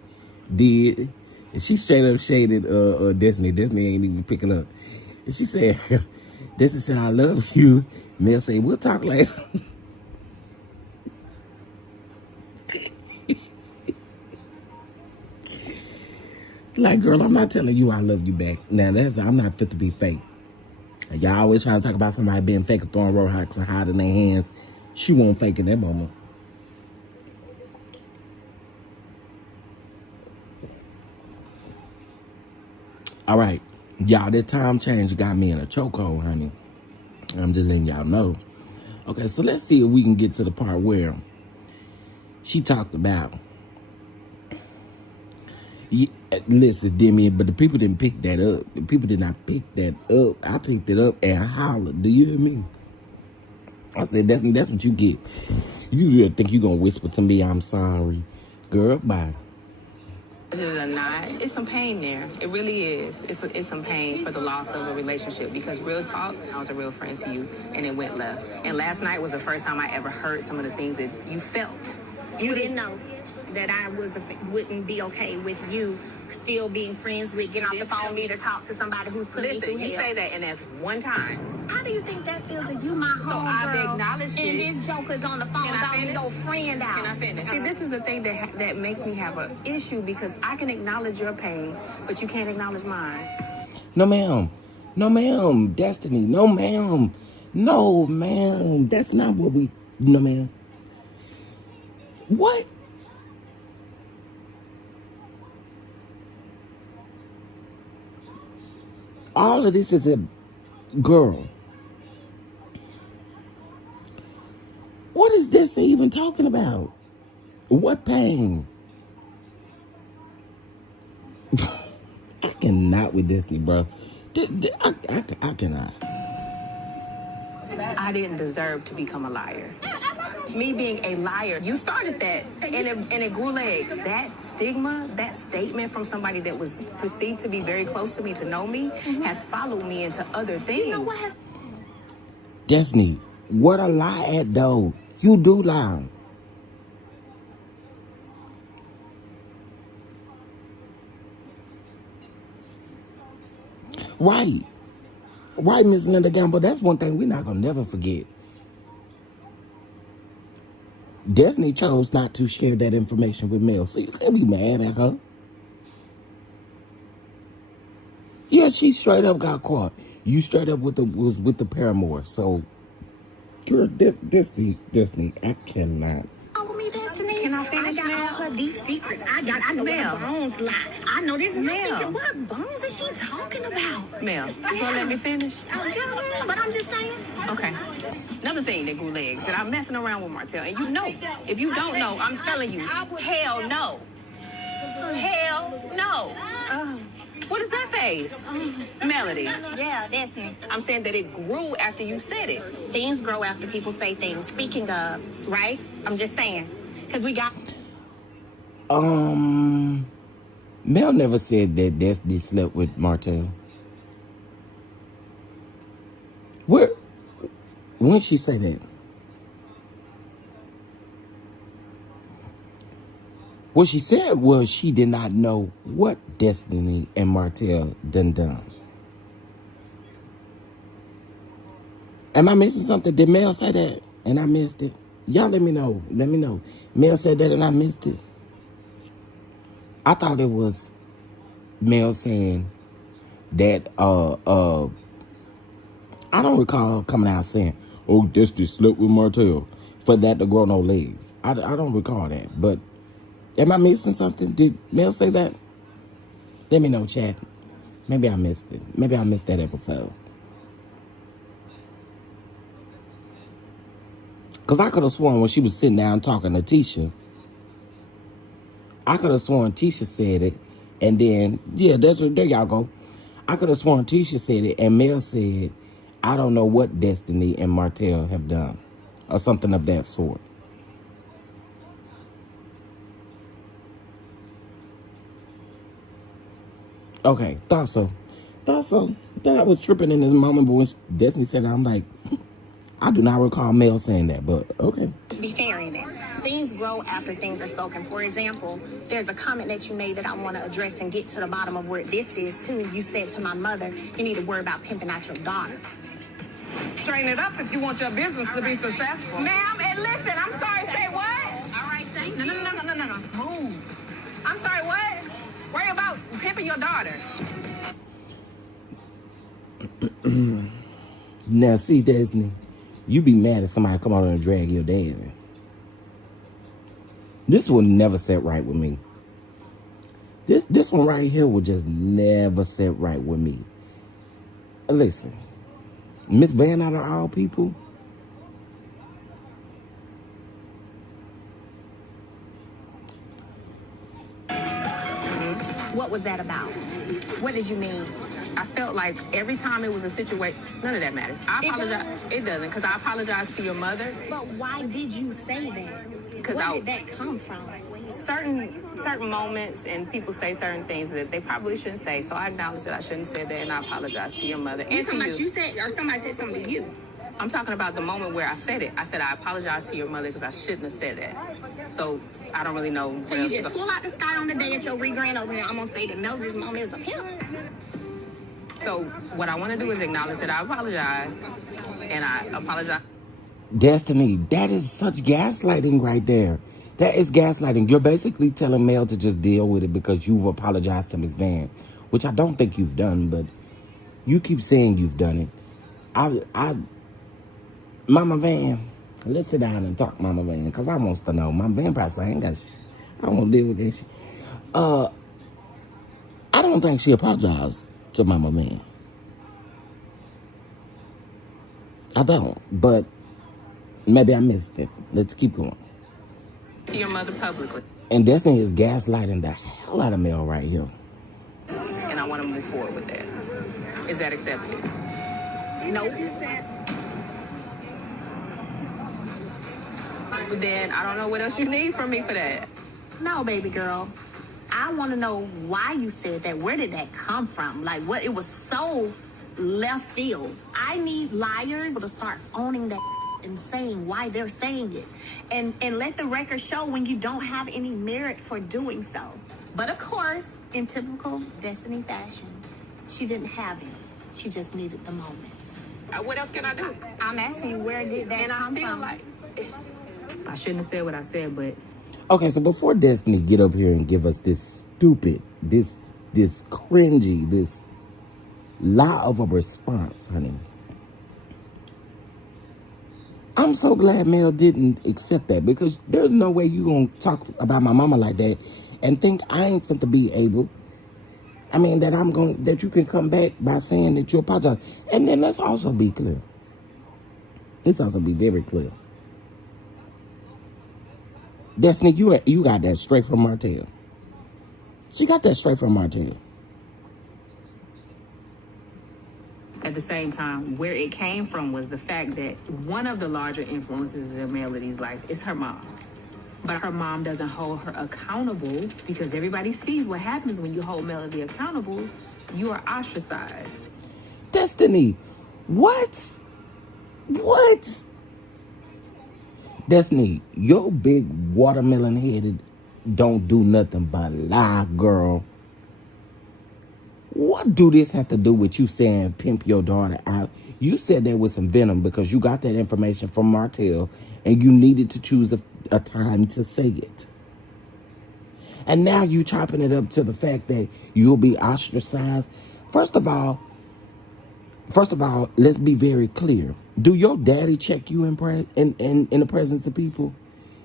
Did. And she straight up shaded Destiny. Destiny ain't even picking up. And she said, Destiny said, I love you. Mel said, we'll talk later. Like, girl, I'm not telling you I love you back. Now, I'm not fit to be fake. Y'all always try to talk about somebody being fake or throwing roadhocks and hiding their hands. She won't fake in that moment. All right. Y'all, this time change got me in a chokehold, honey. I'm just letting y'all know. Okay, so let's see if we can get to the part where she talked about. Yeah, listen, Demi, but the people didn't pick that up. The people did not pick that up. I picked it up and hollered. Do you hear me? I said, that's what you get. You really think you're going to whisper to me, I'm sorry. Girl, bye. Or not, it's some pain there. It really is. It's some pain for the loss of a relationship because real talk, I was a real friend to you, and it went left. And last night was the first time I ever heard some of the things that you felt. You didn't know that I wouldn't be okay with you still being friends with, getting off the phone with me to talk to somebody who's putting me through Listen, you hell. say that, and that's one time. How do you think that feels to you, my homegirl? So I've acknowledged and it. this joker's on the phone Can I about me finish? go friend out. Can I finish? See, this is the thing that makes me have an issue because I can acknowledge your pain, but you can't acknowledge mine. No, ma'am. No, ma'am. Destiny. No, ma'am. No, ma'am. That's not what we... No, ma'am. What? All of this is a girl. What is Destiny even talking about? What pain? I cannot with Destiny, bro. I cannot. I didn't deserve to become a liar. Me being a liar, you started that, and it grew legs. That stigma, that statement from somebody that was perceived to be very close to me, to know me, has followed me into other things. You know what has... Destiny, what a lie at though. You do lie. Right. Right, Miss Linda Gamble. That's one thing we're not going to never forget. Destiny chose not to share that information with Mel, so you can't be mad at her. Yeah, she straight up got caught. You straight up was with the paramour, so you're Destiny, I cannot. Me, Destiny. Can I finish, I got ma'am? all her deep secrets. I know Ma'am. where the bones lie. I know this. And I'm Ma'am. thinking, what bones is she talking about? Ma'am, you gonna let me finish? Yeah, but I'm just saying. Okay. Another thing that grew legs, that I'm messing around with Martell, and you know, if you don't know, I'm telling you, hell no. Hell no. What is that face? Melody. Yeah, Destiny. I'm saying that it grew after you said it. Things grow after people say things. Speaking of, right? I'm just saying. Because we got... Mel never said that Destiny slept with Martell. Where? When she say that? What she said was she did not know what Destiny and Martell done. Am I missing something? Did Mel say that and I missed it? Y'all let me know. Let me know. Mel said that and I missed it. I thought it was Mel saying that I don't recall coming out saying, "Oh, Destiny slept with Martell," for that to grow no legs. I don't recall that. But am I missing something? Did Mel say that? Let me know, chat. Maybe I missed it. Maybe I missed that episode. Because I could have sworn when she was sitting down talking to Tisha, I could have sworn Tisha said it. And then, yeah, there y'all go. I could have sworn Tisha said it. And Mel said, I don't know what Destiny and Martell have done. Or something of that sort. Okay, thought so. Thought I was tripping in this moment, but when Destiny said it, I'm like, I do not recall Mel saying that, but okay. Be fair in it. Things grow after things are spoken. For example, there's a comment that you made that I want to address and get to the bottom of where this is too. You said to my mother, you need to worry about pimping out your daughter. Straighten it up if you want your business to be successful. Ma'am, and listen, I'm sorry, say what? All right, thank you. No. Move. I'm sorry, what? Worry about pimping your daughter. Now, see, Destiny, you be mad if somebody come out and drag your dad. This will never set right with me. This one right here will just never set right with me. Listen, Miss Van out of all people. What was that about? What did you mean? I felt like every time it was a situation, none of that matters. I apologize. It doesn't, because I apologize to your mother. But why did you say that? Because Where did that come from? Certain moments, and people say certain things that they probably shouldn't say. So I acknowledge that I shouldn't say that, and I apologize to your mother and to you. You said, or somebody said something to you. I'm talking about the moment where I said it. I said I apologize to your mother because I shouldn't have said that. So I don't really know. So you just pull out the sky on the day at your re-grand opening. I'm gonna say that Melody's mom is a pimp. So what I want to do is acknowledge that I apologize, and I apologize. Destiny, that is such gaslighting right there. That is gaslighting. You're basically telling Mel to just deal with it because you've apologized to Miss Van, which I don't think you've done, but you keep saying you've done it. Mama Van, let's sit down and talk, Mama Van, because I wants to know. Mama Van probably say, I ain't got shit. I don't want to deal with that shit. I don't think she apologized to Mama Van. I don't, but maybe I missed it. Let's keep going. To your mother publicly. And Destiny is gaslighting the hell out of Mel right here. And I want to move forward with that. Is that accepted? Nope. Then I don't know what else you need from me for that. No, baby girl. I want to know why you said that. Where did that come from? Like, what? It was so left field. I need liars to start owning that and saying why they're saying it. And let the record show when you don't have any merit for doing so. But of course, in typical Destiny fashion, she didn't have it. She just needed the moment. What else can I do? I'm asking you, where did that come from? Like I shouldn't have said what I said, but Okay, so before Destiny get up here and give us this stupid, this cringy, this lie of a response, honey, I'm so glad Mel didn't accept that, because there's no way you gonna talk about my mama like that and think I ain't finna be able. I mean, that you can come back by saying that you apologize. And then let's also be clear. Let's also be very clear. Destiny, you got that straight from Martell. She got that straight from Martell. at the same time, where it came from was the fact that one of the larger influences in Melody's life is her mom. But her mom doesn't hold her accountable, because everybody sees what happens when you hold Melody accountable. You are ostracized. Destiny, what? What? Destiny, your big watermelon headed don't do nothing but lie, girl. What do this have to do with you saying pimp your daughter out? You said that with some venom because you got that information from Martell and you needed to choose a time to say it. And now you chopping it up to the fact that you'll be ostracized. First of all, let's be very clear. Do your daddy check you in the presence of people?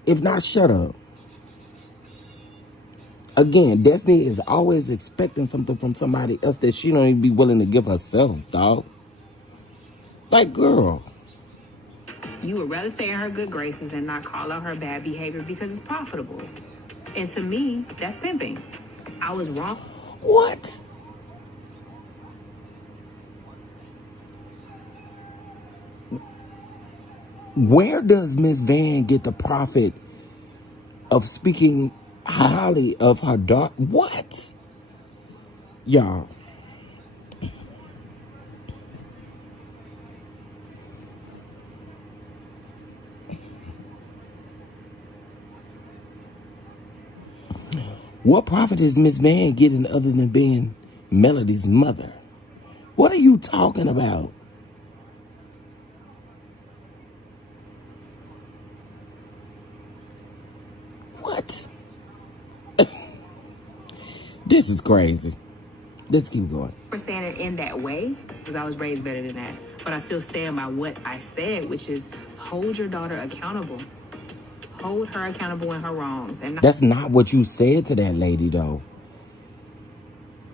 If not, shut up. Again, Destiny is always expecting something from somebody else that she don't even be willing to give herself, dog. Like, girl. You would rather stay in her good graces and not call out her bad behavior because it's profitable. And to me, that's pimping. I was wrong. What? Where does Miss Van get the profit of speaking highly of her daughter? What? Y'all. What profit is Miss Van getting other than being Melody's mother? What are you talking about? What? This is crazy. Let's keep going. For saying it in that way, because I was raised better than that. But I still stand by what I said, which is hold your daughter accountable. Hold her accountable in her wrongs. And that's not what you said to that lady, though.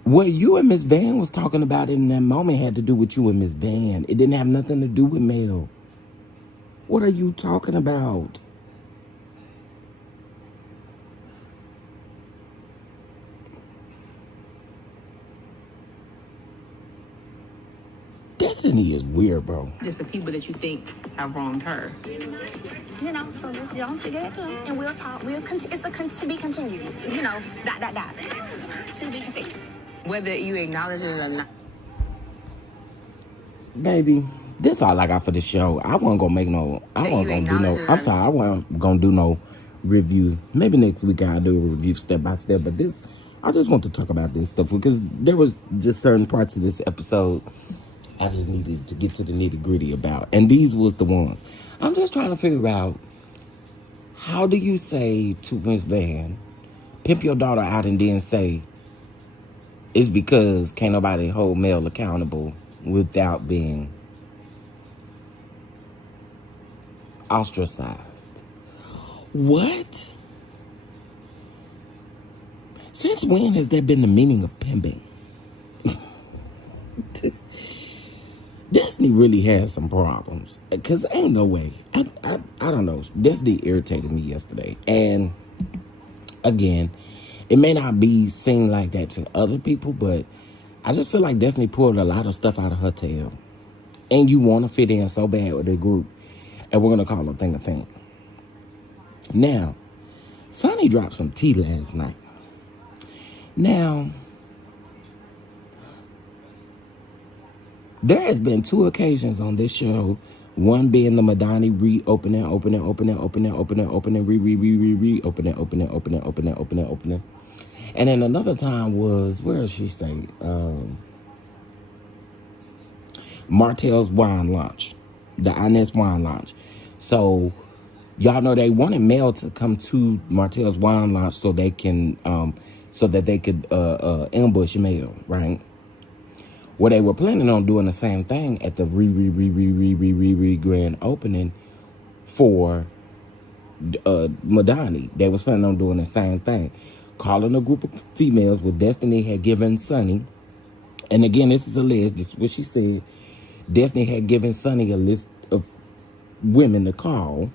What you and Miss Van was talking about in that moment had to do with you and Miss Van. It didn't have nothing to do with Mel. What are you talking about? Destiny is weird, bro. just the people that you think have wronged her. You know, so just y'all figure it out, and we'll talk. It's to be continued. You know, dot. To be continued. Whether you acknowledge it or not. Baby, this all I got for the show. I wasn't gonna make no. I wasn't gonna do no. I'm sorry, I wasn't gonna do no review. Maybe next week I'll do a review step by step. But this, I just want to talk about this stuff because there was just certain parts of this episode I just needed to get to the nitty gritty about, and these was the ones. I'm just trying to figure out, how do you say to Miss Van, pimp your daughter out, and then say it's because can't nobody hold Mel accountable without being ostracized? What? Since when has that been the meaning of pimping? Destiny really has some problems. Because ain't no way. I don't know. Destiny irritated me yesterday. And again, it may not be seen like that to other people, but I just feel like Destiny pulled a lot of stuff out of her tail. And you want to fit in so bad with the group. And we're going to call a thing a thing. Now, Sonny dropped some tea last night. Now, there has been 2 occasions on this show, one being the Madani reopening, opening, opening. And then another time was, where did she say? Martell's wine launch, the Inez wine launch. So, y'all know they wanted Mel to come to Martell's wine launch so they can, so that they could ambush Mel, right? Well, they were planning on doing the same thing at the grand opening for Madani. They was planning on doing the same thing. Calling a group of females what Destiny had given Sonny. And again, this is alleged. This is what she said. Destiny had given Sonny a list of women to call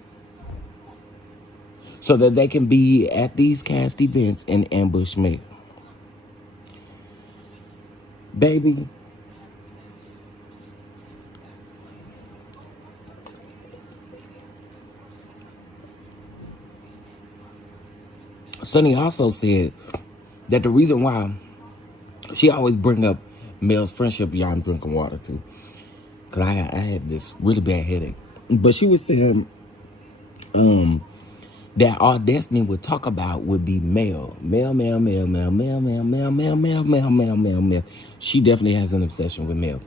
so that they can be at these cast events and ambush Mel. Baby, Sonny also said that the reason why she always bring up Mel's friendship, y'all, I'm drinking water too, because I had this really bad headache. But she was saying that all Destiny would talk about would be Mel. Mel. She definitely has an obsession with Mel.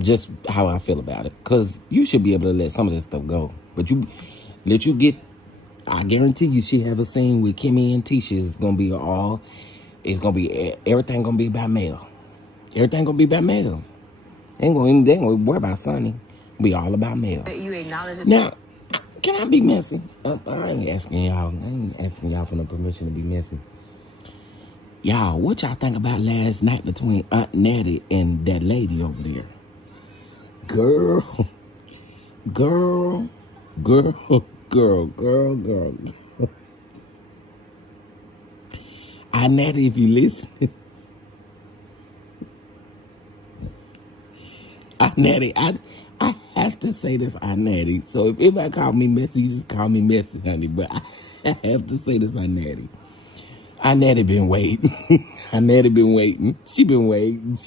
Just how I feel about it. Because you should be able to let some of this stuff go. But you let you get I guarantee you she have a scene with Kimmy and Tisha. It's gonna be everything gonna be about Mel. Everything gonna be about Mel. They ain't gonna worry about Sonny. It'll be all about Mel. You acknowledge it. Now, can I be messy? I ain't asking y'all. I ain't asking y'all for no permission to be messy. Y'all, what y'all think about last night between Aunt Natty and that lady over there? Girl. Aunt Natty, if you listen. Aunt Natty, I have to say this, Aunt Natty. So if anybody call me messy, you just call me messy, honey. But I have to say this, Aunt Natty. Aunt Natty been waiting. Aunt Natty been waiting. She been waiting.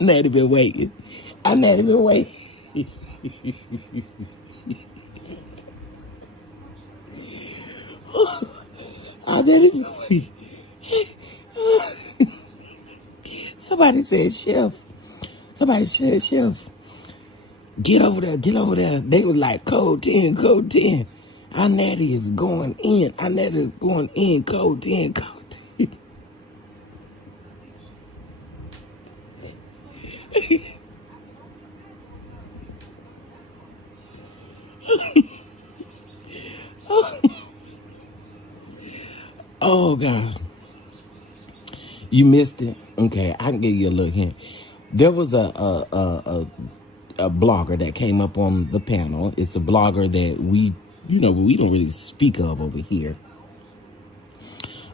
Natty been waiting. Aunt Natty been waiting. Aunt Natty been waiting. Somebody said, Chef. Get over there. They was like, code 10. Aunt Natty is going in. Code 10. Oh, God. You missed it? Okay, I can give you a little hint. There was a blogger that came up on the panel. It's a blogger that we don't really speak of over here.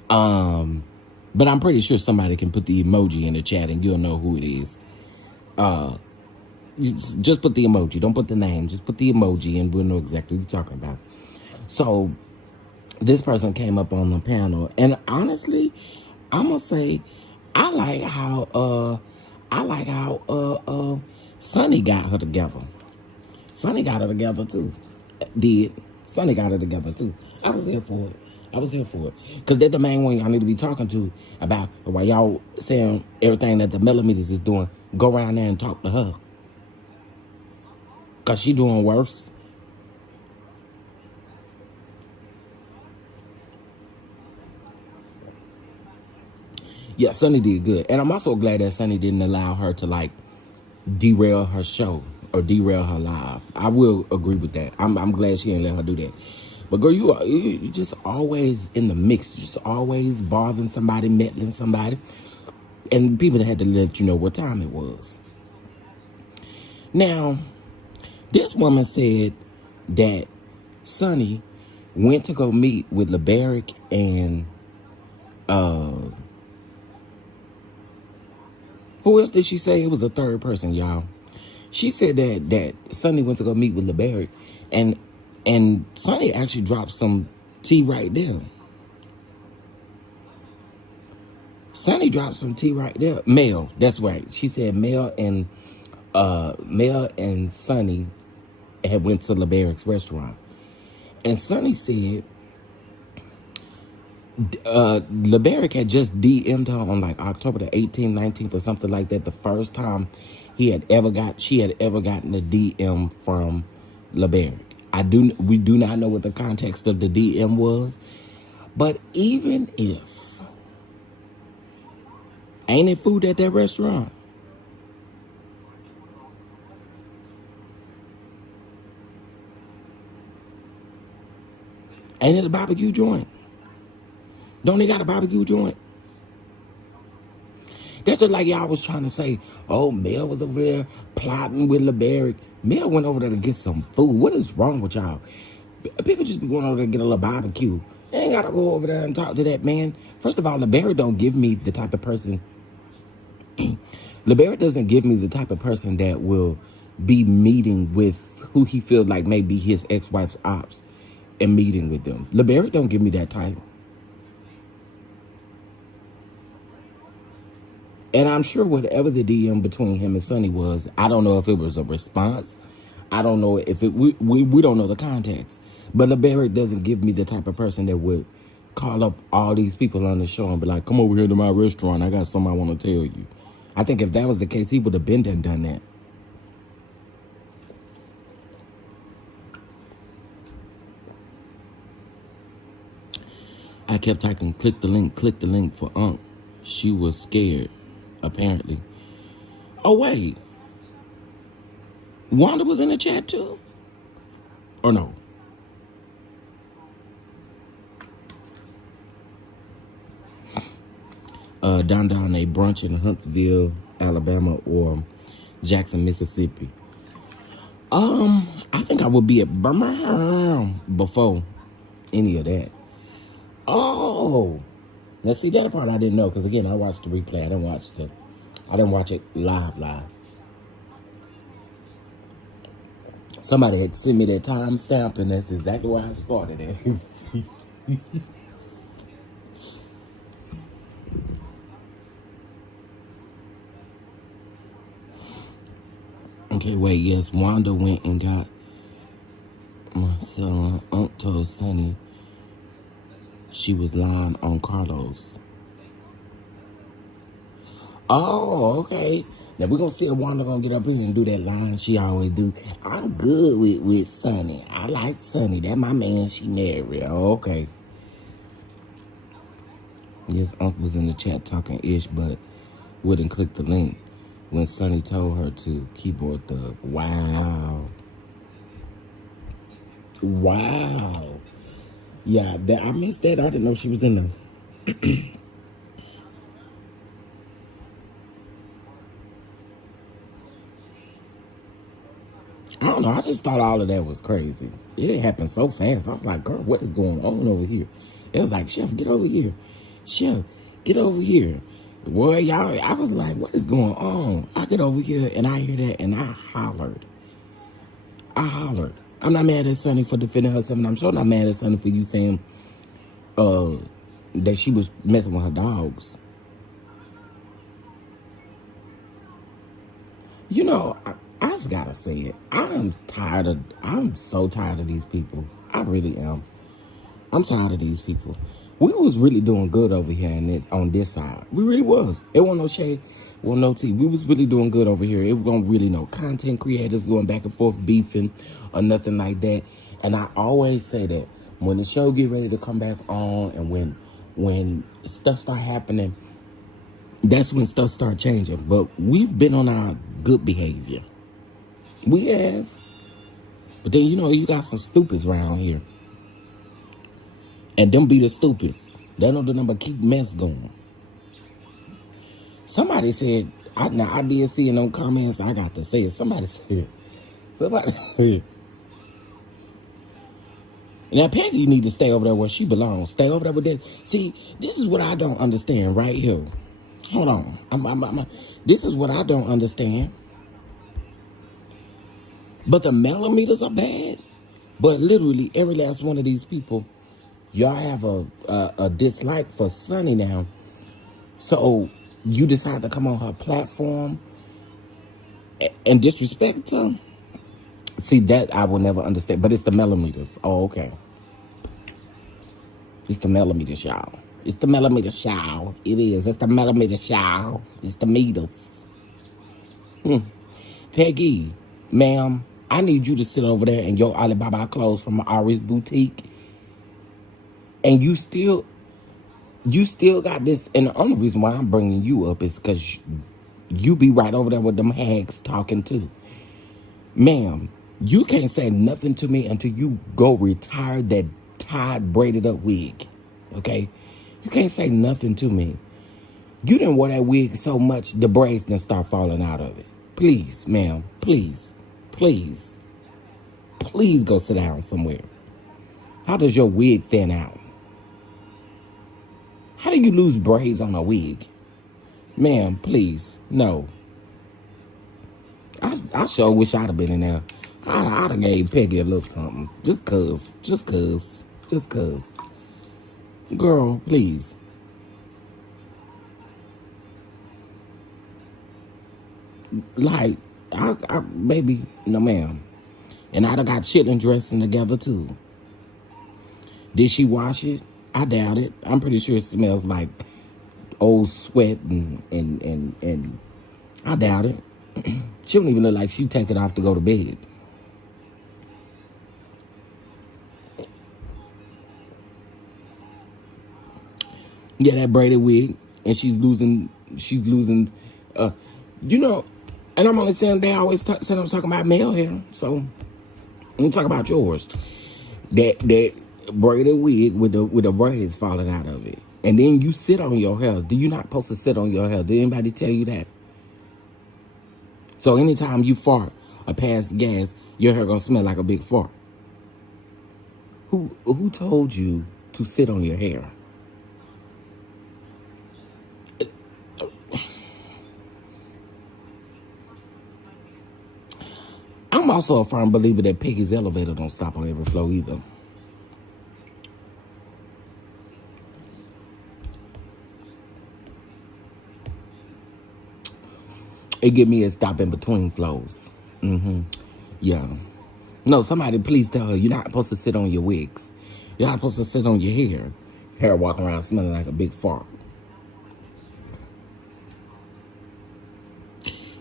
But I'm pretty sure somebody can put the emoji in the chat and you'll know who it is. Just put the emoji. Don't put the name. Just put the emoji and we'll know exactly what you're talking about. So this person came up on the panel, and honestly, I'm gonna say I like how Sonny got her together. Sonny got her together too. Sonny got her together too. I was here for it. Because they're the main one y'all need to be talking to about why y'all saying everything that the millimeters is doing. Go around there and talk to her. Because she doing worse. Yeah, Sonny did good. And I'm also glad that Sonny didn't allow her to, like, derail her show or derail her live. I will agree with that. I'm glad she didn't let her do that. But, girl, you just always in the mix. Just always bothering somebody, meddling somebody. And people had to let you know what time it was. Now, this woman said that Sonny went to go meet with LeBaric and, who else did she say? It was a third person, y'all. She said that Sonny went to go meet with LeBaric, and Sonny actually dropped some tea right there. Sonny dropped some tea right there. Mel, that's right. She said Mel and Sonny had went to LeBaric's restaurant, and Sonny said LeBaric had just DM'd her on like October the 18th, 19th or something like that. The first time she had ever gotten a DM from LeBaric. We do not know what the context of the DM was, but even if, ain't it food at that restaurant? Ain't it a barbecue joint? Don't they got a barbecue joint? That's just like y'all was trying to say, oh, Mel was over there plotting with LeBaric. Mel went over there to get some food. What is wrong with y'all? People just be going over there to get a little barbecue. They ain't got to go over there and talk to that man. First of all, LeBaric don't give me the type of person. LeBaric doesn't give me the type of person that will be meeting with who he feels like may be his ex-wife's ops and meeting with them. LeBaric don't give me that type. And I'm sure whatever the DM between him and Sonny was, I don't know if it was a response. I don't know if it, we don't know the context. But LeBaric doesn't give me the type of person that would call up all these people on the show and be like, come over here to my restaurant. I got something I want to tell you. I think if that was the case, he would have been done that. I kept typing, click the link for Unc. She was scared, apparently. Oh, wait. Wanda was in the chat, too? Or no? Down a brunch in Huntsville, Alabama, or Jackson, Mississippi. I think I would be at Birmingham before any of that. Oh, now see that part I didn't know, because again I watched the replay. I didn't watch it live. Somebody had sent me that timestamp, and that's exactly where I started at. Okay, wait, yes, Wanda went and got Marcella. Aunt told Sonny she was lying on Carlos. Oh, okay. Now we're gonna see if Wanda gonna get up here and do that line she always do. I'm good with Sonny. I like Sonny. That my man she married. Oh, okay. Yes, Unc was in the chat talking ish, but wouldn't click the link when Sonny told her to. Keyboard thug. Wow. Yeah, I missed that. I didn't know she was in there. I don't know. I just thought all of that was crazy. It happened so fast. I was like, girl, what is going on over here? It was like, Chef, get over here. Chef, get over here. Boy, y'all, I was like, what is going on? I get over here and I hear that and I hollered. I'm not mad at Sonny for defending herself, and I'm sure not mad at Sonny for you saying that she was messing with her dogs. You know, I just gotta say it. I'm so tired of these people. I really am. I'm tired of these people. We was really doing good over here on this side. We really was. It wasn't no shade, wasn't no tea. We was really doing good over here. It wasn't really no content creators going back and forth beefing or nothing like that. And I always say that when the show get ready to come back on and when stuff start happening, that's when stuff start changing. But we've been on our good behavior. We have. But then, you know, you got some stupids around here. And them be the stupids. They don't do nothing but keep mess going. Somebody said, I did see in them comments, I got to say it. Somebody said. Now, Peggy need to stay over there where she belongs. Stay over there with this. See, this is what I don't understand right here. Hold on. This is what I don't understand. But the millimeters are bad. But literally, every last one of these people, y'all have a dislike for Sonny now. So you decide to come on her platform and disrespect her? See, that I will never understand. But it's the millimeters. Oh, okay. It's the millimeters, y'all. It's the millimeters, y'all. It is. It's the millimeters, y'all. It's the meters. Peggy, ma'am, I need you to sit over there in your Alibaba clothes from Ari's boutique. And you still got this. And the only reason why I'm bringing you up is because you be right over there with them hags talking too. Ma'am, you can't say nothing to me until you go retire that tied braided up wig. Okay? You can't say nothing to me. You didn't wear that wig so much the braids didn't start falling out of it. Please, ma'am. Please. Please. Please go sit down somewhere. How does your wig thin out? How do you lose braids on a wig? Ma'am, please. No. I sure wish I'd have been in there. I'd have gave Peggy a little something. Just cause. Girl, please. Like, I baby, no ma'am. And I'd have got chitlin dressing together too. Did she wash it? I doubt it. I'm pretty sure it smells like old sweat and I doubt it. She don't even look like she take it off to go to bed. Yeah, that braided wig, and she's losing, you know, and I'm only saying they always said I'm talking about male hair, so I'm talking about yours. That braided wig with the braids falling out of it, and then you sit on your hair. Do you not supposed to sit on your hair? Did anybody tell you that? So anytime you fart or pass gas, your hair gonna smell like a big fart. Who told you to sit on your hair? I'm also a firm believer that Piggy's elevator don't stop on every floor either. It give me a stop in between flows. Yeah. No, somebody please tell her you're not supposed to sit on your wigs. You're not supposed to sit on your hair. Hair walking around smelling like a big fart.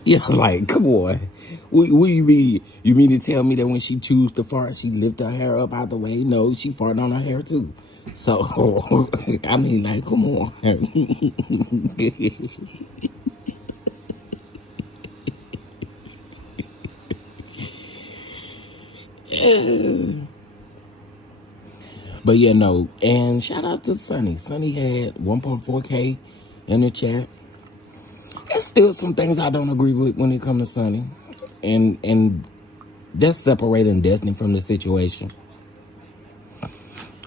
Yeah, like, come on. What you mean? You mean to tell me that when she choose to fart, she lift her hair up out the way? No, she farted on her hair too. So, I mean, like, come on. But yeah, no. And shout out to Sunny. Sunny had 1.4K in the chat. There's still some things I don't agree with when it comes to Sunny. And that's separating Destiny from the situation.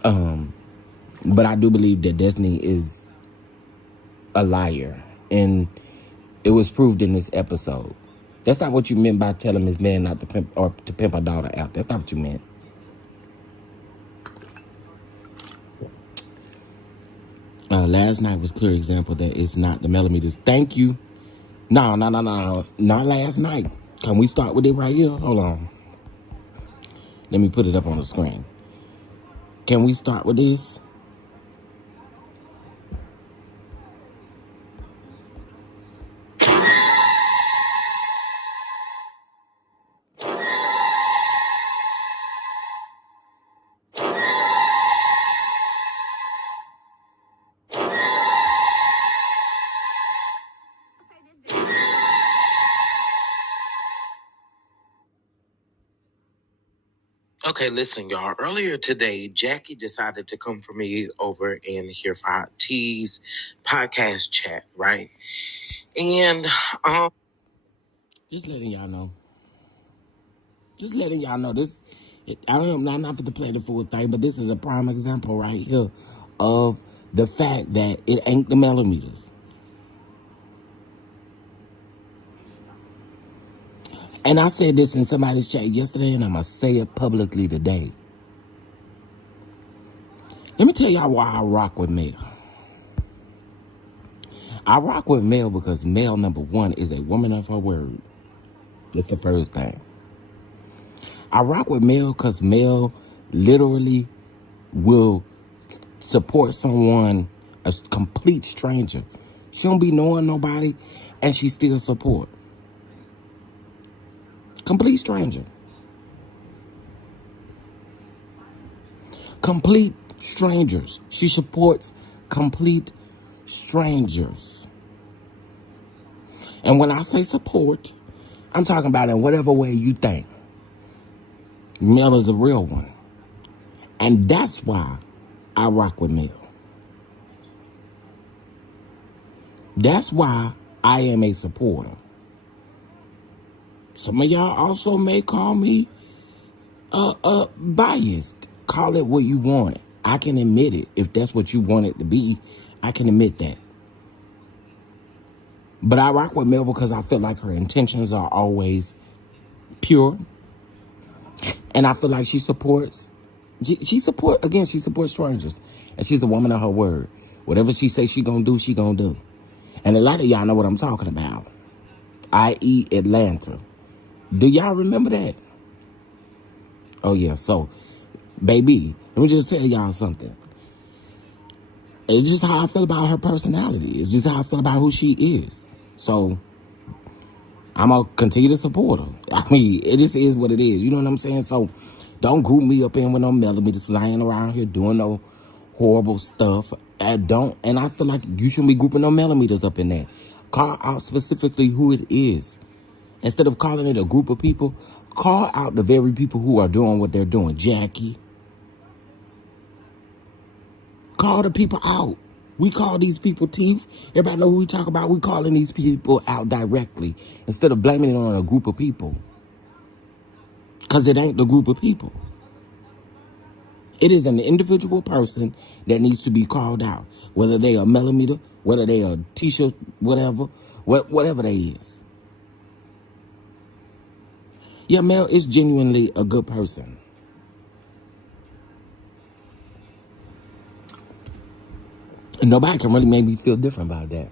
But I do believe that Destiny is a liar. And it was proved in this episode. That's not what you meant by telling this man not to pimp or to pimp a daughter out. That's not what you meant. Last night was a clear example that it's not the millimeters. Thank you. No. Not last night. Can we start with it right here? Hold on. Let me put it up on the screen. Can we start with this? Okay, listen, y'all. Earlier today, Jackie decided to come for me over in here for T's podcast chat, right? And just letting y'all know. Just letting y'all know this. I'm not for to play the full thing, but this is a prime example right here of the fact that it ain't the millimeters. And I said this in somebody's chat yesterday, and I'm going to say it publicly today. Let me tell y'all why I rock with Mel. I rock with Mel because Mel, number one, is a woman of her word. That's the first thing. I rock with Mel because Mel literally will support someone, a complete stranger. She don't be knowing nobody, and she still support. Complete stranger. Complete strangers. She supports complete strangers. And when I say support, I'm talking about in whatever way you think. Mel is a real one. And that's why I rock with Mel. That's why I am a supporter. Some of y'all also may call me biased. Call it what you want. I can admit it. If that's what you want it to be, I can admit that. But I rock with Mel because I feel like her intentions are always pure. And I feel like she supports strangers. And she's a woman of her word. Whatever she says she gonna do, she gonna do. And a lot of y'all know what I'm talking about. I.e. Atlanta. Do y'all remember that? Oh, yeah. So, baby, let me just tell y'all something. It's just how I feel about her personality. It's just how I feel about who she is. So, I'm going to continue to support her. I mean, it just is what it is. You know what I'm saying? So, don't group me up in with no millimeters. I ain't around here doing no horrible stuff. And I feel like you shouldn't be grouping no millimeters up in there. Call out specifically who it is. Instead of calling it a group of people, call out the very people who are doing what they're doing. Jackie. Call the people out. We call these people teeth. Everybody know who we talk about. We calling these people out directly instead of blaming it on a group of people. Because it ain't the group of people. It is an individual person that needs to be called out. Whether they are millimeter, whether they are t-shirt, whatever they is. Yeah, Mel is genuinely a good person. And nobody can really make me feel different about that.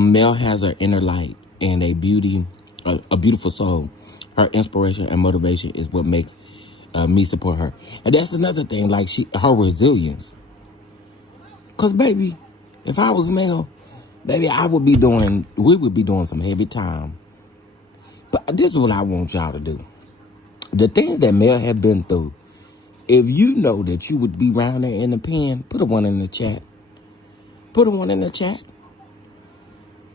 Mel has her inner light and a beautiful soul. Her inspiration and motivation is what makes me support her. And that's another thing, like her resilience. Cause baby, if I was Mel, baby, we would be doing some heavy time. But this is what I want y'all to do. The things that Mel had been through, if you know that you would be around there in the pen, put a one in the chat. Put a one in the chat.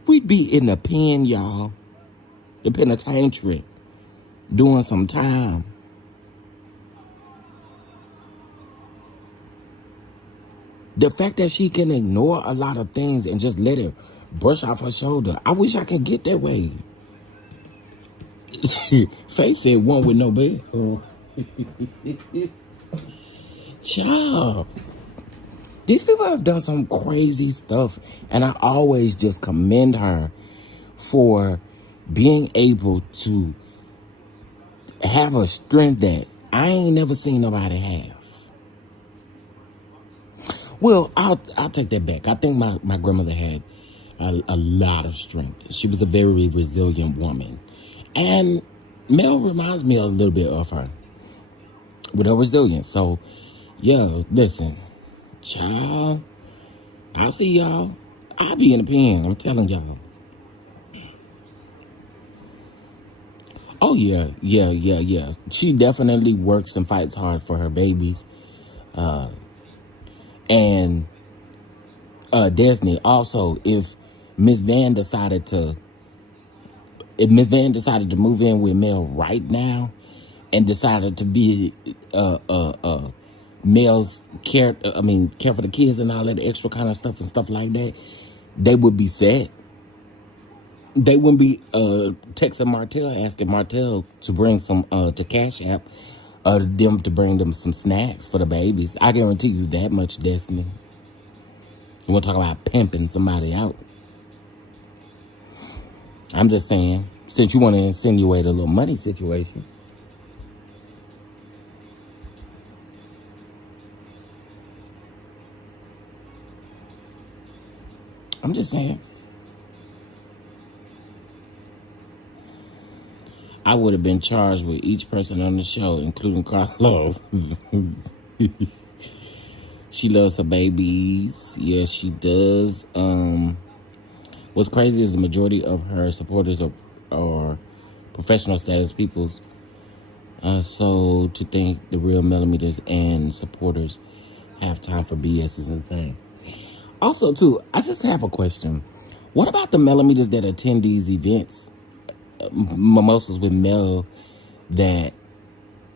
We'd be in the pen, y'all. The penitentiary. Doing some time. The fact that she can ignore a lot of things and just let it brush off her shoulder. I wish I could get that way. Faye said one with no bed. Child. These people have done some crazy stuff. And I always just commend her for being able to have a strength that I ain't never seen nobody have. Well, I'll take that back. I think my grandmother had a lot of strength. She was a very resilient woman. And Mel reminds me a little bit of her with her resilience. So, yeah, listen, child, I'll see y'all. I'll be in the pen, I'm telling y'all. Oh, yeah. She definitely works and fights hard for her babies. And Destiny, also, if Miss Van decided to move in with Mel right now and decided to be Mel's care for the kids and all that extra kind of stuff and stuff like that, they would be set. They wouldn't be texting Martell, asking Martell to bring some to Cash App, them to bring them some snacks for the babies. I guarantee you that much, Destiny. You want to talk about pimping somebody out? I'm just saying, since you want to insinuate a little money situation. I'm just saying. I would have been charged with each person on the show, including Carlos. She loves her babies. Yes, she does. What's crazy is the majority of her supporters are professional status peoples. So to think the real millimeters and supporters have time for BS is insane. Also, too, I just have a question. What about the millimeters that attend these events, mimosas with Mel, that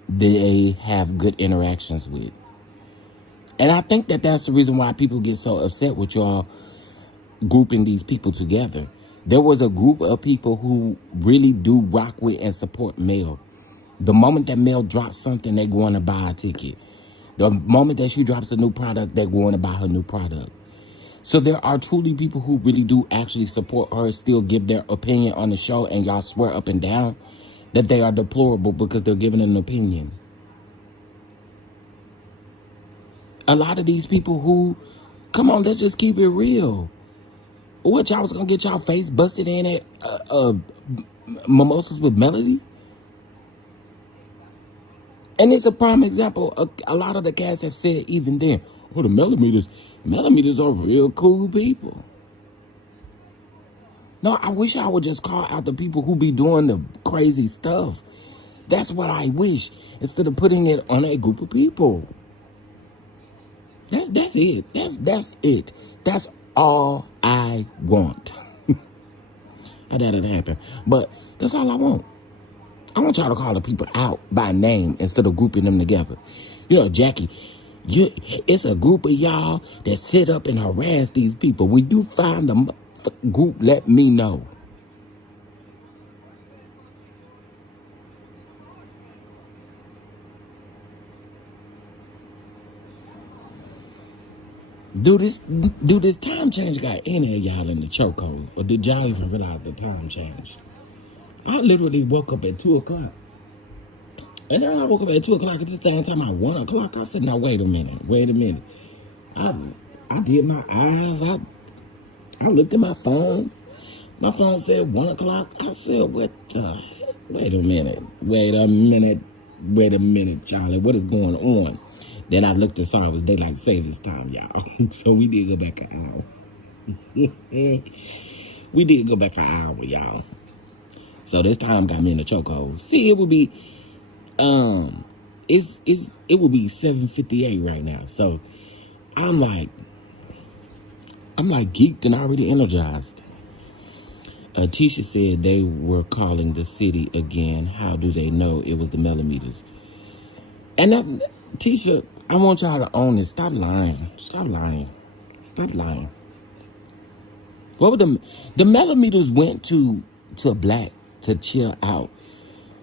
they have good interactions with? And I think that that's the reason why people get so upset with y'all grouping these people together. There was a group of people who really do rock with and support Mel. The moment that Mel drops something, they're going to buy a ticket. The moment that she drops a new product, they're going to buy her new product. So there are truly people who really do actually support her, still give their opinion on the show, and y'all swear up and down that they are deplorable because they're giving an opinion. A lot of these people who, come on, let's just keep it real. What, y'all was going to get y'all face busted in at Mimosas with Melody? And it's a prime example. A lot of the cats have said even then, oh, the millimeters are real cool people. No, I wish I would just call out the people who be doing the crazy stuff. That's what I wish, instead of putting it on a group of people. That's it. That's it. That's all I want. I doubt it'll happen, but that's all I want. I want y'all to call the people out by name instead of grouping them together. You know, Jackie, it's a group of y'all that sit up and harass these people. When you find the group, let me know. Do this time change got any of y'all in the chokehold? Or did y'all even realize the time changed? I literally woke up at 2 o'clock. And then I woke up at 2 o'clock at the same time at 1 o'clock. I said, now wait a minute. I did my eyes. I looked at my phone. My phone said 1 o'clock. I said, what the heck? Wait a minute, Charlie. What is going on? Then I looked and saw it was daylight savings time, y'all. So we did go back an hour. We did go back an hour, y'all. So this time got me in the chokehold. See, it would be, it would be 7:58 right now. So I'm like geeked and already energized. Tisha said they were calling the city again. How do they know it was the millimeters? And that, Tisha, I want y'all to own it. Stop lying. Stop lying. Stop lying. What would the millimeters went to Black to chill out?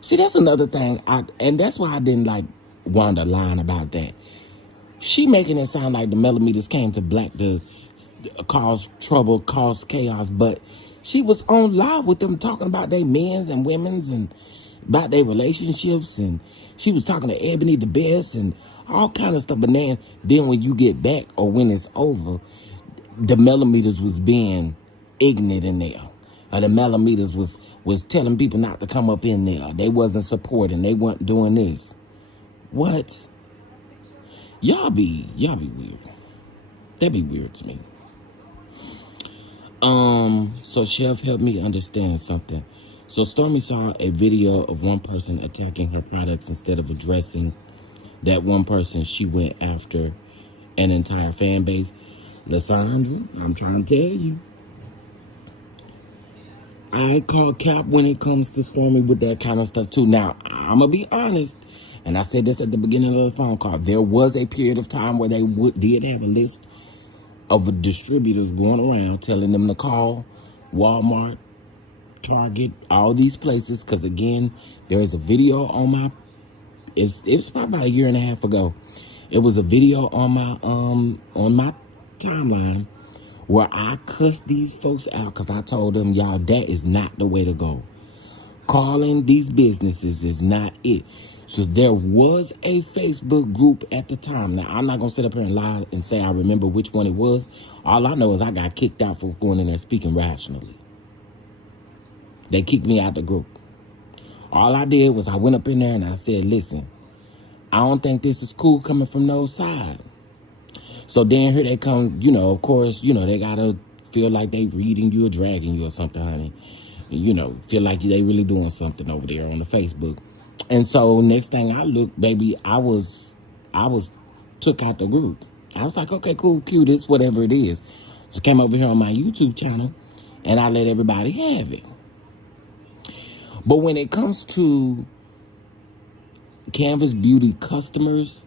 See, that's another thing. And that's why I didn't like Wanda lying about that. She making it sound like the millimeters came to Black to cause trouble, cause chaos, but she was on live with them talking about their men's and women's and about their relationships, and she was talking to Ebony the Best and all kind of stuff. But then when you get back or when it's over, the millimeters was being ignorant in there. Or the millimeters was telling people not to come up in there. They wasn't supporting. They weren't doing this. What? Y'all be weird. That'd be weird to me. So Chef helped me understand something. So Stormi saw a video of one person attacking her products instead of addressing that one person. She went after an entire fan base. Lysandra, I'm trying to tell you, I call cap when it comes to Stormi with that kind of stuff too. Now, I'm going to be honest, and I said this at the beginning of the phone call. There was a period of time where they did have a list of distributors going around telling them to call Walmart, Target, all these places. Because, again, there is a video on my, it was probably about a year and a half ago. It was a video on my timeline where I cussed these folks out because I told them, y'all, that is not the way to go. Calling these businesses is not it. So there was a Facebook group at the time. Now, I'm not going to sit up here and lie and say I remember which one it was. All I know is I got kicked out for going in there speaking rationally. They kicked me out the group. All I did was I went up in there and I said, listen, I don't think this is cool coming from no side. So then here they come, of course, they got to feel like they reading you or dragging you or something, honey. Feel like they really doing something over there on the Facebook. And so next thing I looked, baby, I was took out the group. I was like, okay, cool, cute, it's whatever it is. So I came over here on my YouTube channel and I let everybody have it. But when it comes to Canvas Beauty customers,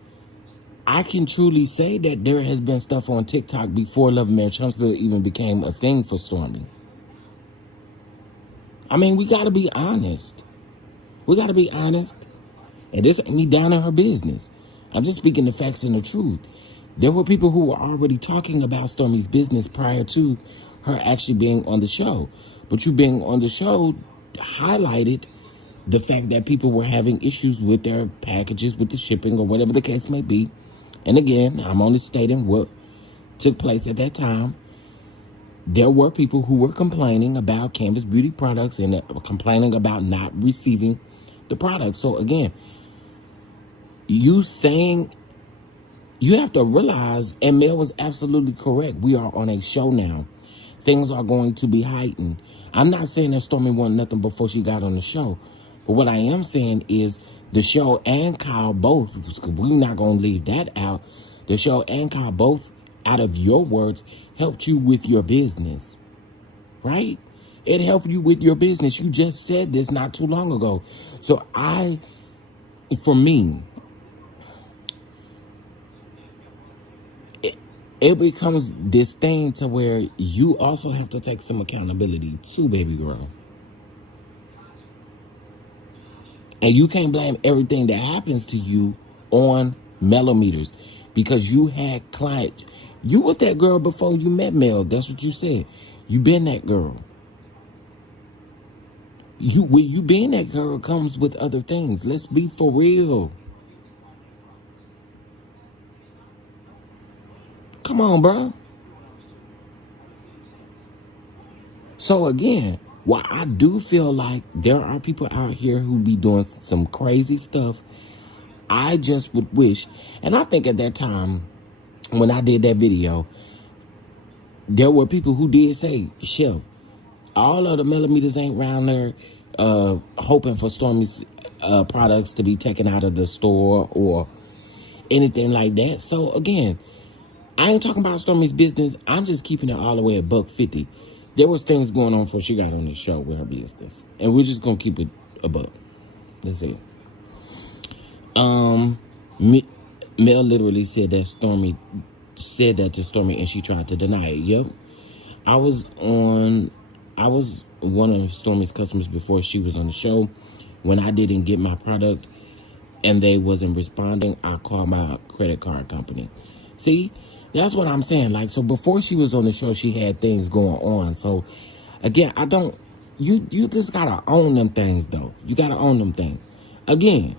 I can truly say that there has been stuff on TikTok before Love and Marriage Huntsville even became a thing for Stormi. I mean, we got to be honest. We got to be honest. And this ain't me down in her business. I'm just speaking the facts and the truth. There were people who were already talking about Stormi's business prior to her actually being on the show. But you being on the show highlighted the fact that people were having issues with their packages, with the shipping, or whatever the case may be. And again, I'm only stating what took place at that time. There were people who were complaining about Canvas Beauty products and complaining about not receiving the product. So again, you have to realize, and Mel was absolutely correct, we are on a show now. Things are going to be heightened. I'm not saying that Stormi wanted nothing before she got on the show. But what I am saying is the show and Kyle both, we're not going to leave that out. The show and Kyle, both out of your words, helped you with your business, right? It helped you with your business. You just said this not too long ago. So for me, it becomes this thing to where you also have to take some accountability too, baby girl. And you can't blame everything that happens to you on Mellometers, because you had clients. You was that girl before you met Mel. That's what you said. You been that girl. You being that girl comes with other things. Let's be for real. Come on, bro. So again, while I do feel like there are people out here who be doing some crazy stuff, I just would wish, and I think at that time when I did that video, there were people who did say, Chef, all of the Mellometers ain't around there hoping for Stormi's products to be taken out of the store or anything like that. So again, I ain't talking about Stormi's business. I'm just keeping it all the way at $150. There was things going on before she got on the show with her business, and we're just gonna keep it a buck. That's it. Mel literally said that Stormi said that to Stormi, and she tried to deny it. Yep, I was one of Stormi's customers before she was on the show. When I didn't get my product and they wasn't responding, I called my credit card company. See, that's what I'm saying. Like, so before she was on the show, she had things going on. So again, you just gotta own them things, though. You gotta own them things. Again,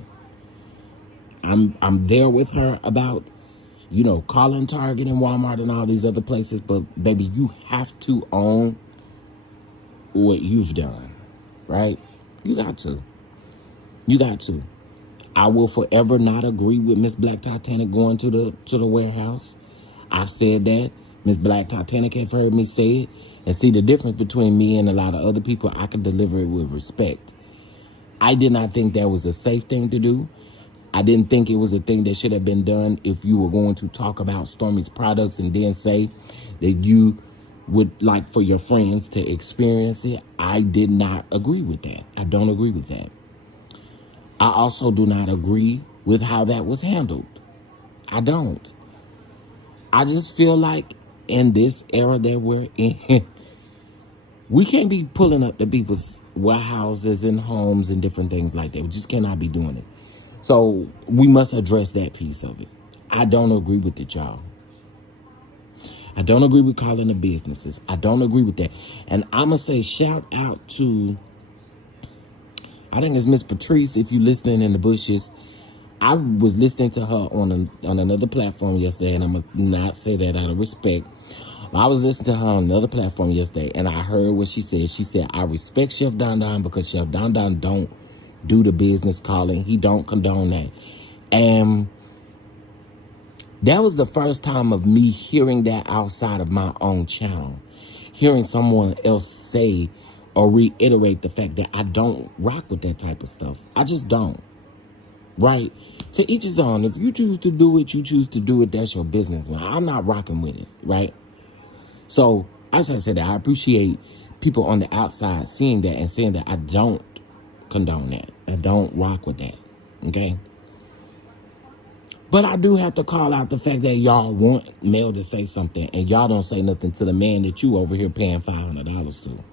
I'm there with her about, calling Target and Walmart and all these other places, but baby, you have to own what you've done, right? You got to. I will forever not agree with Miss Black Titanic going to the warehouse. I said that. Miss Black Titanic have heard me say it. And see, the difference between me and a lot of other people, I can deliver it with respect. I did not think that was a safe thing to do. I didn't think it was a thing that should have been done if you were going to talk about Stormi's products and then say that you would like for your friends to experience it. I did not agree with that. I don't agree with that. I also do not agree with how that was handled. I don't. I just feel like in this era that we're in, we can't be pulling up to people's warehouses and homes and different things like that. We just cannot be doing it. So we must address that piece of it. I don't agree with it, y'all. I don't agree with calling the businesses. I don't agree with that. And I'm going to say shout out to, I think it's Miss Patrice, if you're listening in the bushes. I was listening to her on another platform yesterday, and I'm going to not say that out of respect. I was listening to her on another platform yesterday, and I heard what she said. She said, I respect Chef DonDon because Chef DonDon don't do the business calling. He don't condone that. And that was the first time of me hearing that outside of my own channel. Hearing someone else say or reiterate the fact that I don't rock with that type of stuff. I just don't. Right? To each his own. If you choose to do it, you choose to do it. That's your business, man. I'm not rocking with it. Right? So, I just want to say that I appreciate people on the outside seeing that and saying that I don't condone that. I don't rock with that. Okay? But I do have to call out the fact that y'all want Mel to say something and y'all don't say nothing to the man that you over here paying $500 to.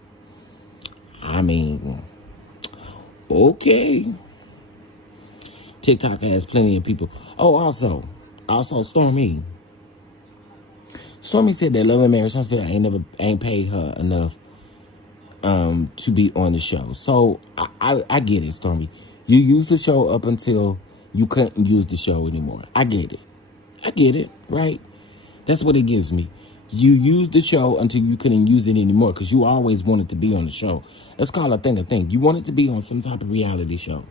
I mean, okay. TikTok has plenty of people. Oh, also Stormi. Stormi said that Love and Marriage Huntsville ain't paid her enough to be on the show. So I get it, Stormi. You used the show up until you couldn't use the show anymore. I get it, right? That's what it gives me. You used the show until you couldn't use it anymore because you always wanted to be on the show. Let's call a thing. You wanted to be on some type of reality show.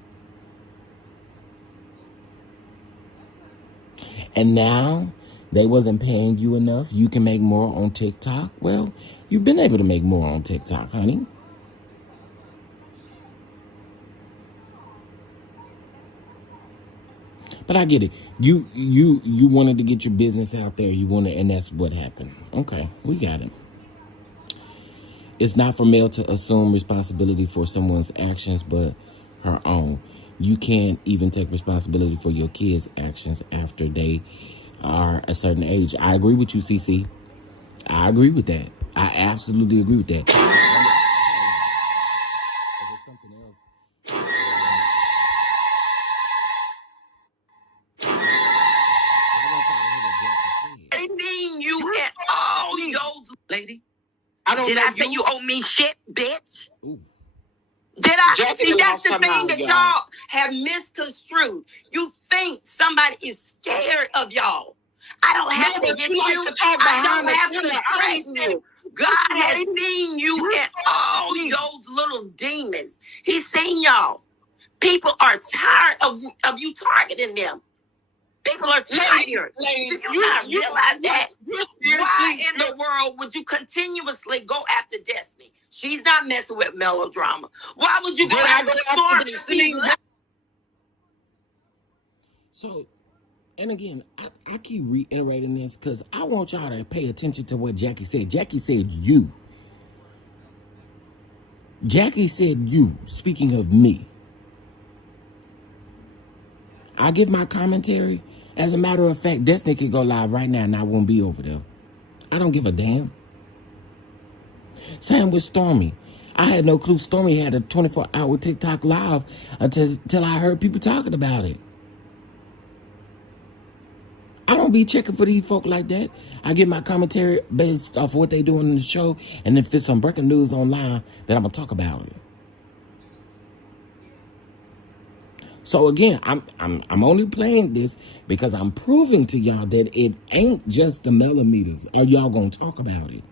And now they wasn't paying you enough. You can make more on TikTok. Well, you've been able to make more on TikTok, honey. But I get it. You wanted to get your business out there. You wanted, and that's what happened. Okay, we got it. It's not for male to assume responsibility for someone's actions, but her own. You can't even take responsibility for your kids' actions after they are a certain age. I agree with you, CC. I agree with that. I absolutely agree with that. I seen you at all yours, lady. Did I say you owe me shit, bitch? Ooh. Did I? See, that's the thing that y'all have misconstrued. You think somebody is scared of y'all. I don't have to get you. I don't have to threaten you. God has seen you at all those little demons. He's seen y'all. People are tired of you targeting them. People are tired. Do you not realize that? Why in the world would you continuously go after Destiny? She's not messing with melodrama. Why would you go after Stormi? So, and again, I keep reiterating this because I want y'all to pay attention to what Jackie said. Jackie said you. Jackie said you, speaking of me. I give my commentary. As a matter of fact, Destiny could go live right now and I won't be over there. I don't give a damn. Same with Stormi. I had no clue Stormi had a 24-hour TikTok live until I heard people talking about it. I don't be checking for these folk like that. I get my commentary based off what they doing in the show, and if there's some breaking news online, then I'm gonna talk about it. So again, I'm only playing this because I'm proving to y'all that it ain't just the millimeters. Are y'all gonna talk about it?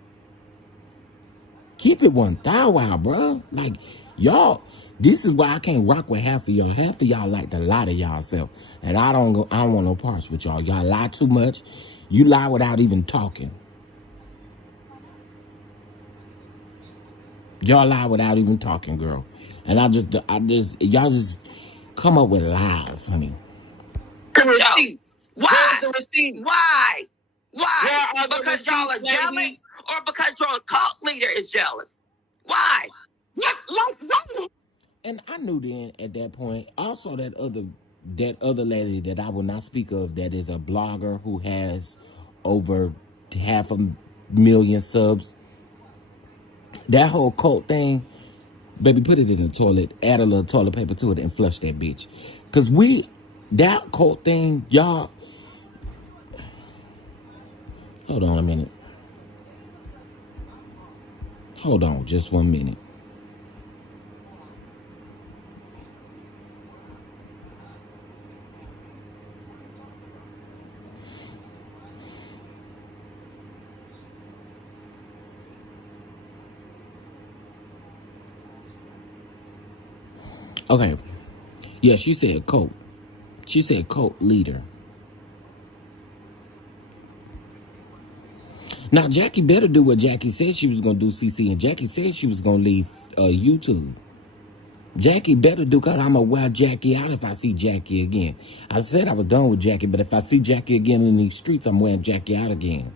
Keep it 1,000, bro. Like y'all, this is why I can't rock with half of y'all. Half of y'all like to lie to y'allself, and I don't want no parts with y'all. Y'all lie too much. You lie without even talking. Y'all lie without even talking, girl. And y'all just come up with lies, honey. Receipts. Why? The receipts. Why? Why? Because y'all are jealous, or because your cult leader is jealous? Why? What? And I knew then at that point. Also, that other lady that I will not speak of, that is a blogger who has over 500,000 subs. That whole cult thing, baby, put it in the toilet, add a little toilet paper to it, and flush that bitch. Cause that cult thing, y'all. Hold on a minute. Hold on, just 1 minute. Okay. Yeah, she said cult. She said cult leader. Now, Jackie better do what Jackie said she was going to do, CC. And Jackie said she was going to leave YouTube. Jackie better do, because I'm going to wear Jackie out if I see Jackie again. I said I was done with Jackie, but if I see Jackie again in these streets, I'm wearing Jackie out again.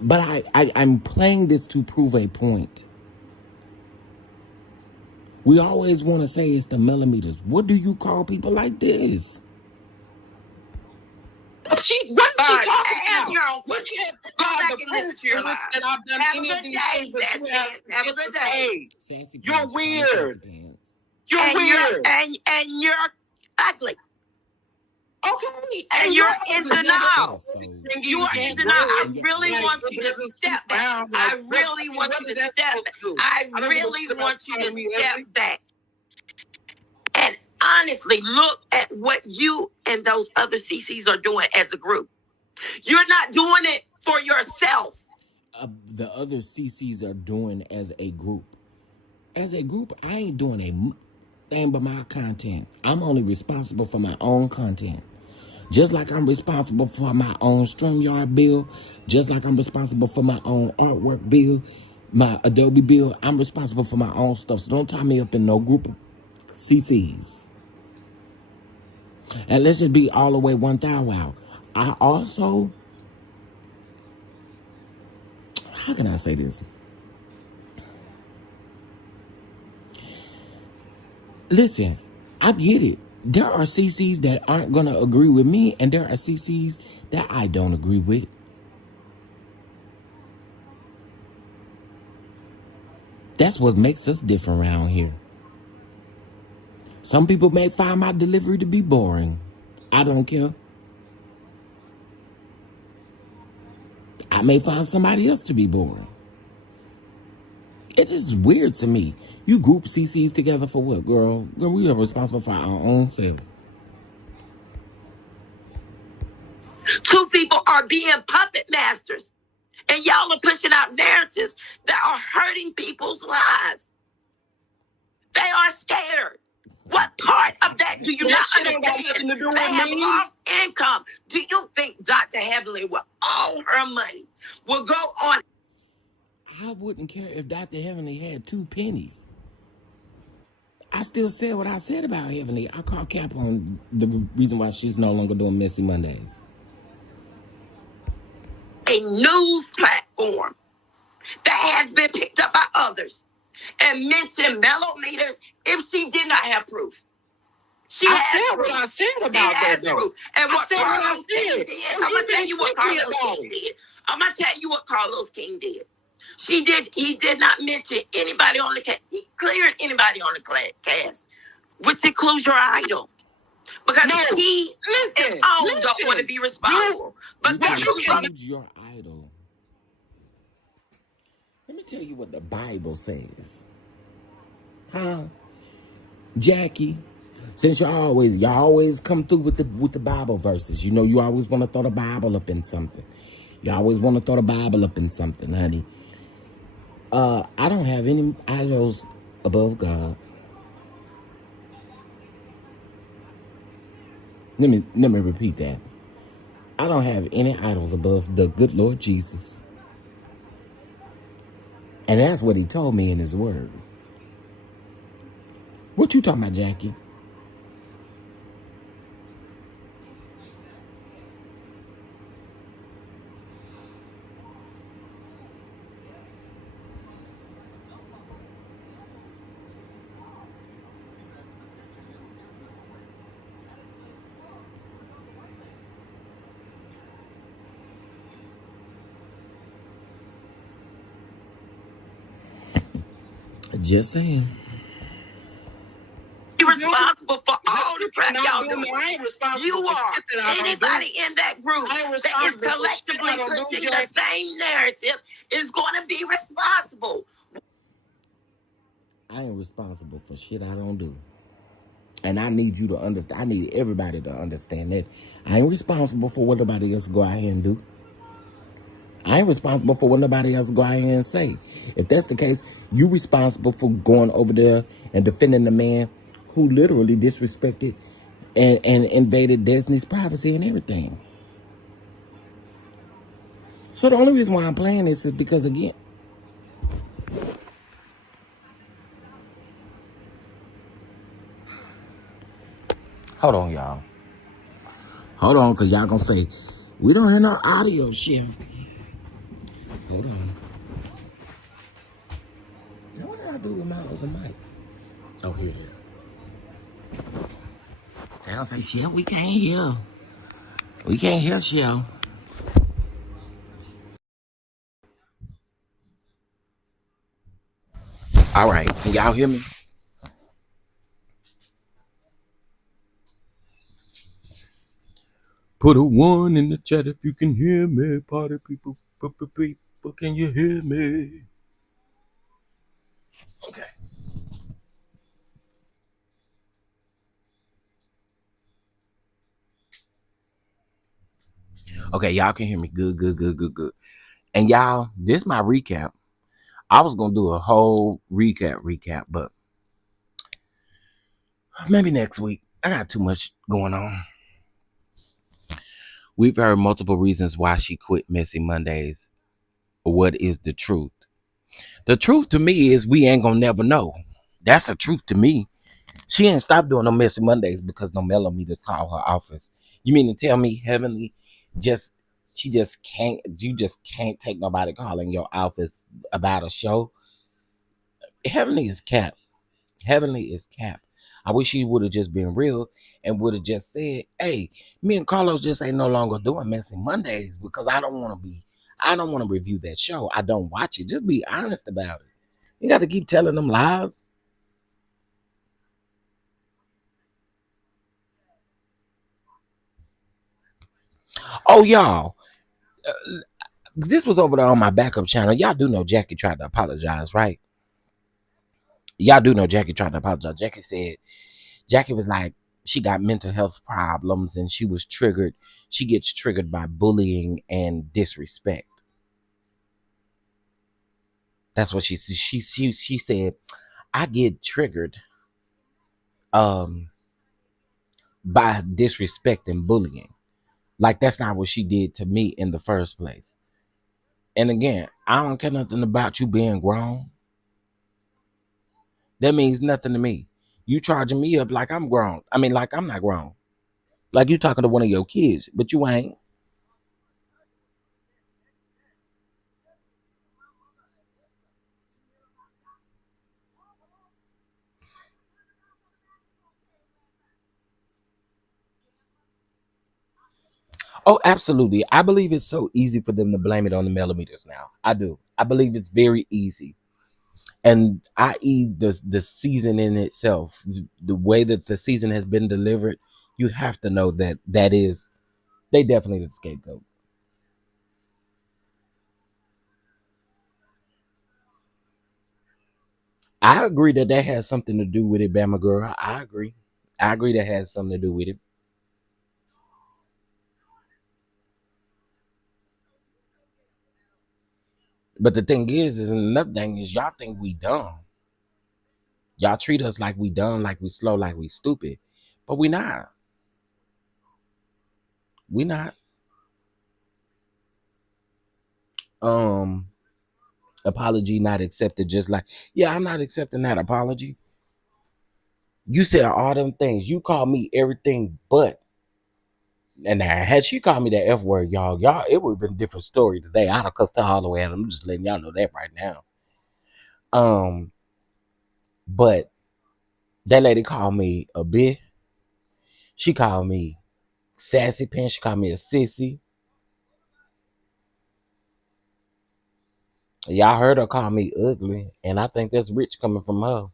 But I'm playing this to prove a point. We always want to say it's the millimeters. What do you call people like this? What is she talking about? Go back and listen to your life. Have a good day, Sassy Pants. Have a good day. You're weird. You're weird. And you're ugly. Okay. And you're in denial. You are in denial. I really want you to step back. I really want you to step back. I really want you to step back. And honestly, look at what you and those other CCs are doing as a group. You're not doing it for yourself. The other CCs are doing as a group. As a group, I ain't doing a thing but my content. I'm only responsible for my own content. Just like I'm responsible for my own StreamYard bill, just like I'm responsible for my own artwork bill, my Adobe bill, I'm responsible for my own stuff. So don't tie me up in no group of CCs. And let's just be all the way 1,000 out. I also, how can I say this? Listen, I get it. There are CCs that aren't going to agree with me, and there are CCs that I don't agree with. That's what makes us different around here. Some people may find my delivery to be boring. I don't care. I may find somebody else to be boring. It's just weird to me. You group CCs together for what, girl? Girl, we are responsible for our own self. Two people are being puppet masters. And y'all are pushing out narratives that are hurting people's lives. They are scared. What part of that do you not understand? They have lost income. Do you think Dr. Heavenly, with all her money, will go on? I wouldn't care if Dr. Heavenly had 2 pennies. I still said what I said about Heavenly. I call cap on the reason why she's no longer doing Messy Mondays. A news platform that has been picked up by others and mentioned millimeters if she did not have proof. I said what I said about that, though. And what Carlos King did, I'm going to tell you what Carlos King did. I'm going to tell you what Carlos King did. He did not mention anybody on the cast. He cleared anybody on the cast, which includes your idol. Because he and all don't want to be responsible. But includes your idol. Let me tell you what the Bible says. Huh? Jackie, since y'all always come through with the Bible verses. You know, you always want to throw the Bible up in something. You always want to throw the Bible up in something, honey. I don't have any idols above God. Let me repeat that. I don't have any idols above the good Lord Jesus. And that's what he told me in his word. What you talking about, Jackie? Just saying. You're responsible for all the crap y'all doing. You are. Anybody in that group that is collectively pushing the same narrative is going to be responsible. I ain't responsible for shit I don't do. And I need you to understand. I need everybody to understand that. I ain't responsible for what nobody else go out here and do. I ain't responsible for what nobody else go out here and say. If that's the case, you responsible for going over there and defending the man who literally disrespected and invaded Destiny's privacy and everything. So the only reason why I'm playing this is because, again, hold on, y'all. Hold on, because y'all gonna say, we don't hear no audio shit. Hold on. What did I do with my other mic? Oh, here it is. They'll say, shit, we can't hear. We can't hear shit. All right, can y'all hear me? Put a 1 in the chat if you can hear me. Party people, can you hear me? Okay. Okay, y'all can hear me. Good. And y'all, this is my recap. I was going to do a whole recap, but maybe next week. I got too much going on. We've heard multiple reasons why she quit Messy Mondays. What is the truth? The truth to me is we ain't going to never know. That's the truth to me. She ain't stopped doing no messy Mondays because no millimeters call her office. You mean to tell me Heavenly just she just can't you just can't take nobody calling your office about a show? Heavenly is cap. Heavenly is cap. I wish he would have just been real and would have just said, hey, me and Carlos just ain't no longer doing messy Mondays because I don't want to review that show. I don't watch it. Just be honest about it. You got to keep telling them lies. Oh, y'all. This was over there on my backup channel. Y'all do know Jackie tried to apologize, right? Y'all do know Jackie tried to apologize. Jackie was like, she got mental health problems and she was triggered. She gets triggered by bullying and disrespect. That's what she said. I get triggered by disrespect and bullying. Like that's not what she did to me in the first place. And again, I don't care nothing about you being grown. That means nothing to me. You charging me up like I'm grown. I mean, like I'm not grown. Like you talking to one of your kids, but you ain't. Oh, absolutely. I believe it's so easy for them to blame it on the millimeters now. I do. I believe it's very easy. And i.e. the season in itself, the way that the season has been delivered, you have to know that they definitely the scapegoat. I agree that has something to do with it, Bama girl. I agree. I agree that has something to do with it. But the thing is another thing is y'all think we dumb. Y'all treat us like we dumb, like we slow, like we stupid. But we not. We not. Um, Apology not accepted, just like, yeah, I'm not accepting that apology. You said all them things. You called me everything but. And now, had she called me that F word, y'all, it would have been a different story today. I'd have cussed her all the way out. I'm just letting y'all know that right now. Um, but that lady called me a bitch. She called me sassy pants. She called me a sissy. Y'all heard her call me ugly, and I think that's rich coming from her.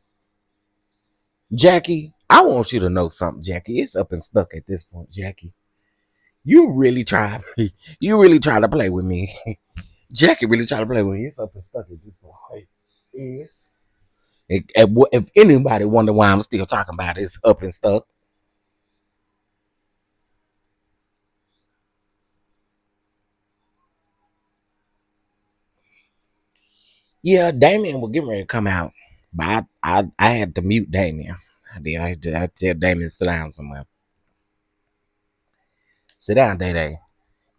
Jackie, I want you to know something, Jackie. It's up and stuck at this point, Jackie. You really try, you really try to play with me. Jackie really try to play with me. It's up and stuck at this point. Yes. If anybody wonder why I'm still talking about it, it's up and stuck. Yeah, Damien was getting ready to come out, but I had to mute Damien. I tell Damien sit down somewhere. Sit down, Day Day.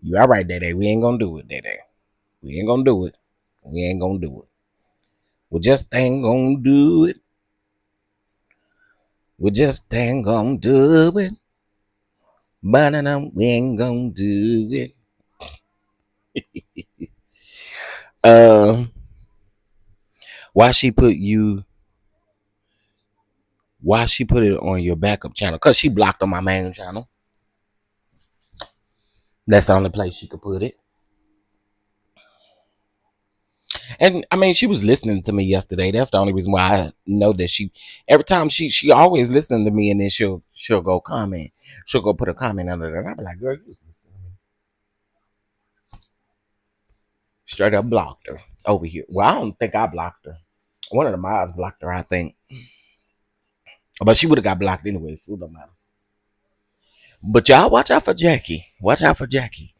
You all right, Day Day? We ain't gonna do it, Day Day. We ain't gonna do it. We ain't gonna do it. We just ain't gonna do it. We just ain't gonna do it. But we ain't gonna do it. Um, why she put you? Why she put it on your backup channel? Cause she blocked on my main channel. That's the only place she could put it. And I mean, she was listening to me yesterday. That's the only reason why I know that every time she always listening to me, and then she'll go comment. She'll go put a comment under there. And I'll be like, girl, you was listening to me. Straight up blocked her over here. Well, I don't think I blocked her. One of the mods blocked her, I think. But she would have got blocked anyway, so it don't matter. But y'all watch out for Jackie. Watch out for Jackie.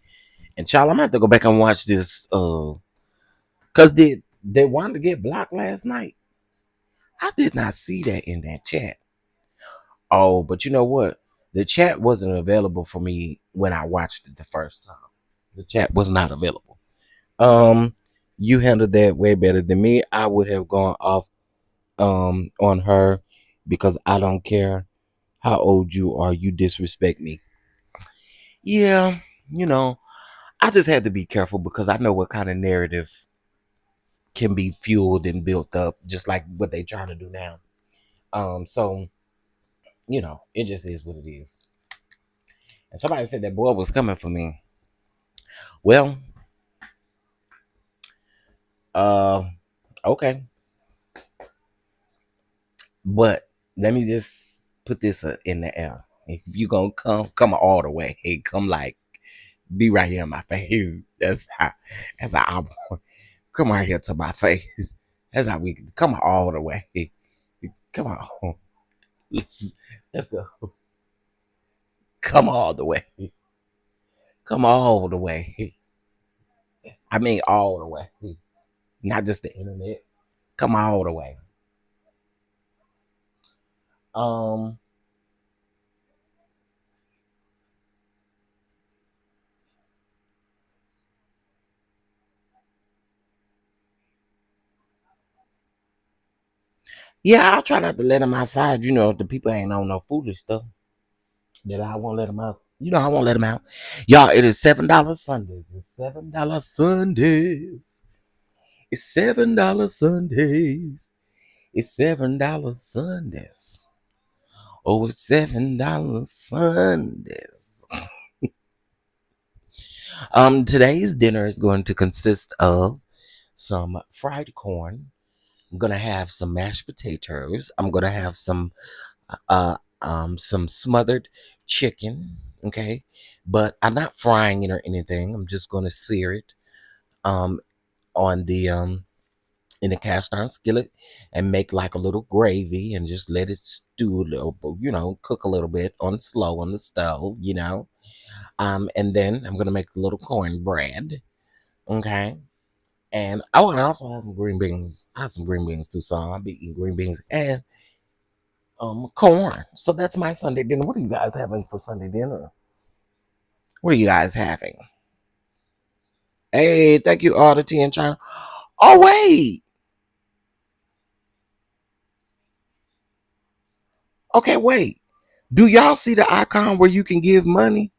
And y'all, I'm gonna have to go back and watch this. Cause they wanted to get blocked last night. I did not see that in that chat. Oh, but you know what? The chat wasn't available for me when I watched it the first time. The chat was not available. You handled that way better than me. I would have gone off on her because I don't care how old you are, you disrespect me. Yeah, you know, I just had to be careful because I know what kind of narrative can be fueled and built up, just like what they try to do now. So it just is what it is. And somebody said that boy was coming for me. Well, uh, okay, but let me just put this in the air. If you gonna come all the way. Hey, come like be right here in my face. That's how I'm. Come right here to my face. That's how we come all the way. Come on. Let's go. Come all the way. Come all the way. I mean all the way. Not just the internet. Come all the way. Um yeah, I'll try not to let them outside. If the people ain't on no foolish stuff, that I won't let them out. I won't let them out. Y'all, it is $7 Sundays. It's $7 Sundays. It's $7 Sundays. It's $7 Sundays. Oh, it's $7 Sundays. Today's dinner is going to consist of some fried corn. I'm gonna have some mashed potatoes. I'm gonna have some smothered chicken. Okay, but I'm not frying it or anything. I'm just gonna sear it um on the in a cast iron skillet and make like a little gravy and just let it stew a little, cook a little bit on slow on the stove. And then I'm gonna make a little cornbread. Okay. And and I also have some green beans. I have some green beans too, so I'll be eating green beans and corn. So that's my Sunday dinner. What are you guys having for Sunday dinner? What are you guys having? Hey, thank you, all the tea in China. Oh wait. Okay, wait. Do y'all see the icon where you can give money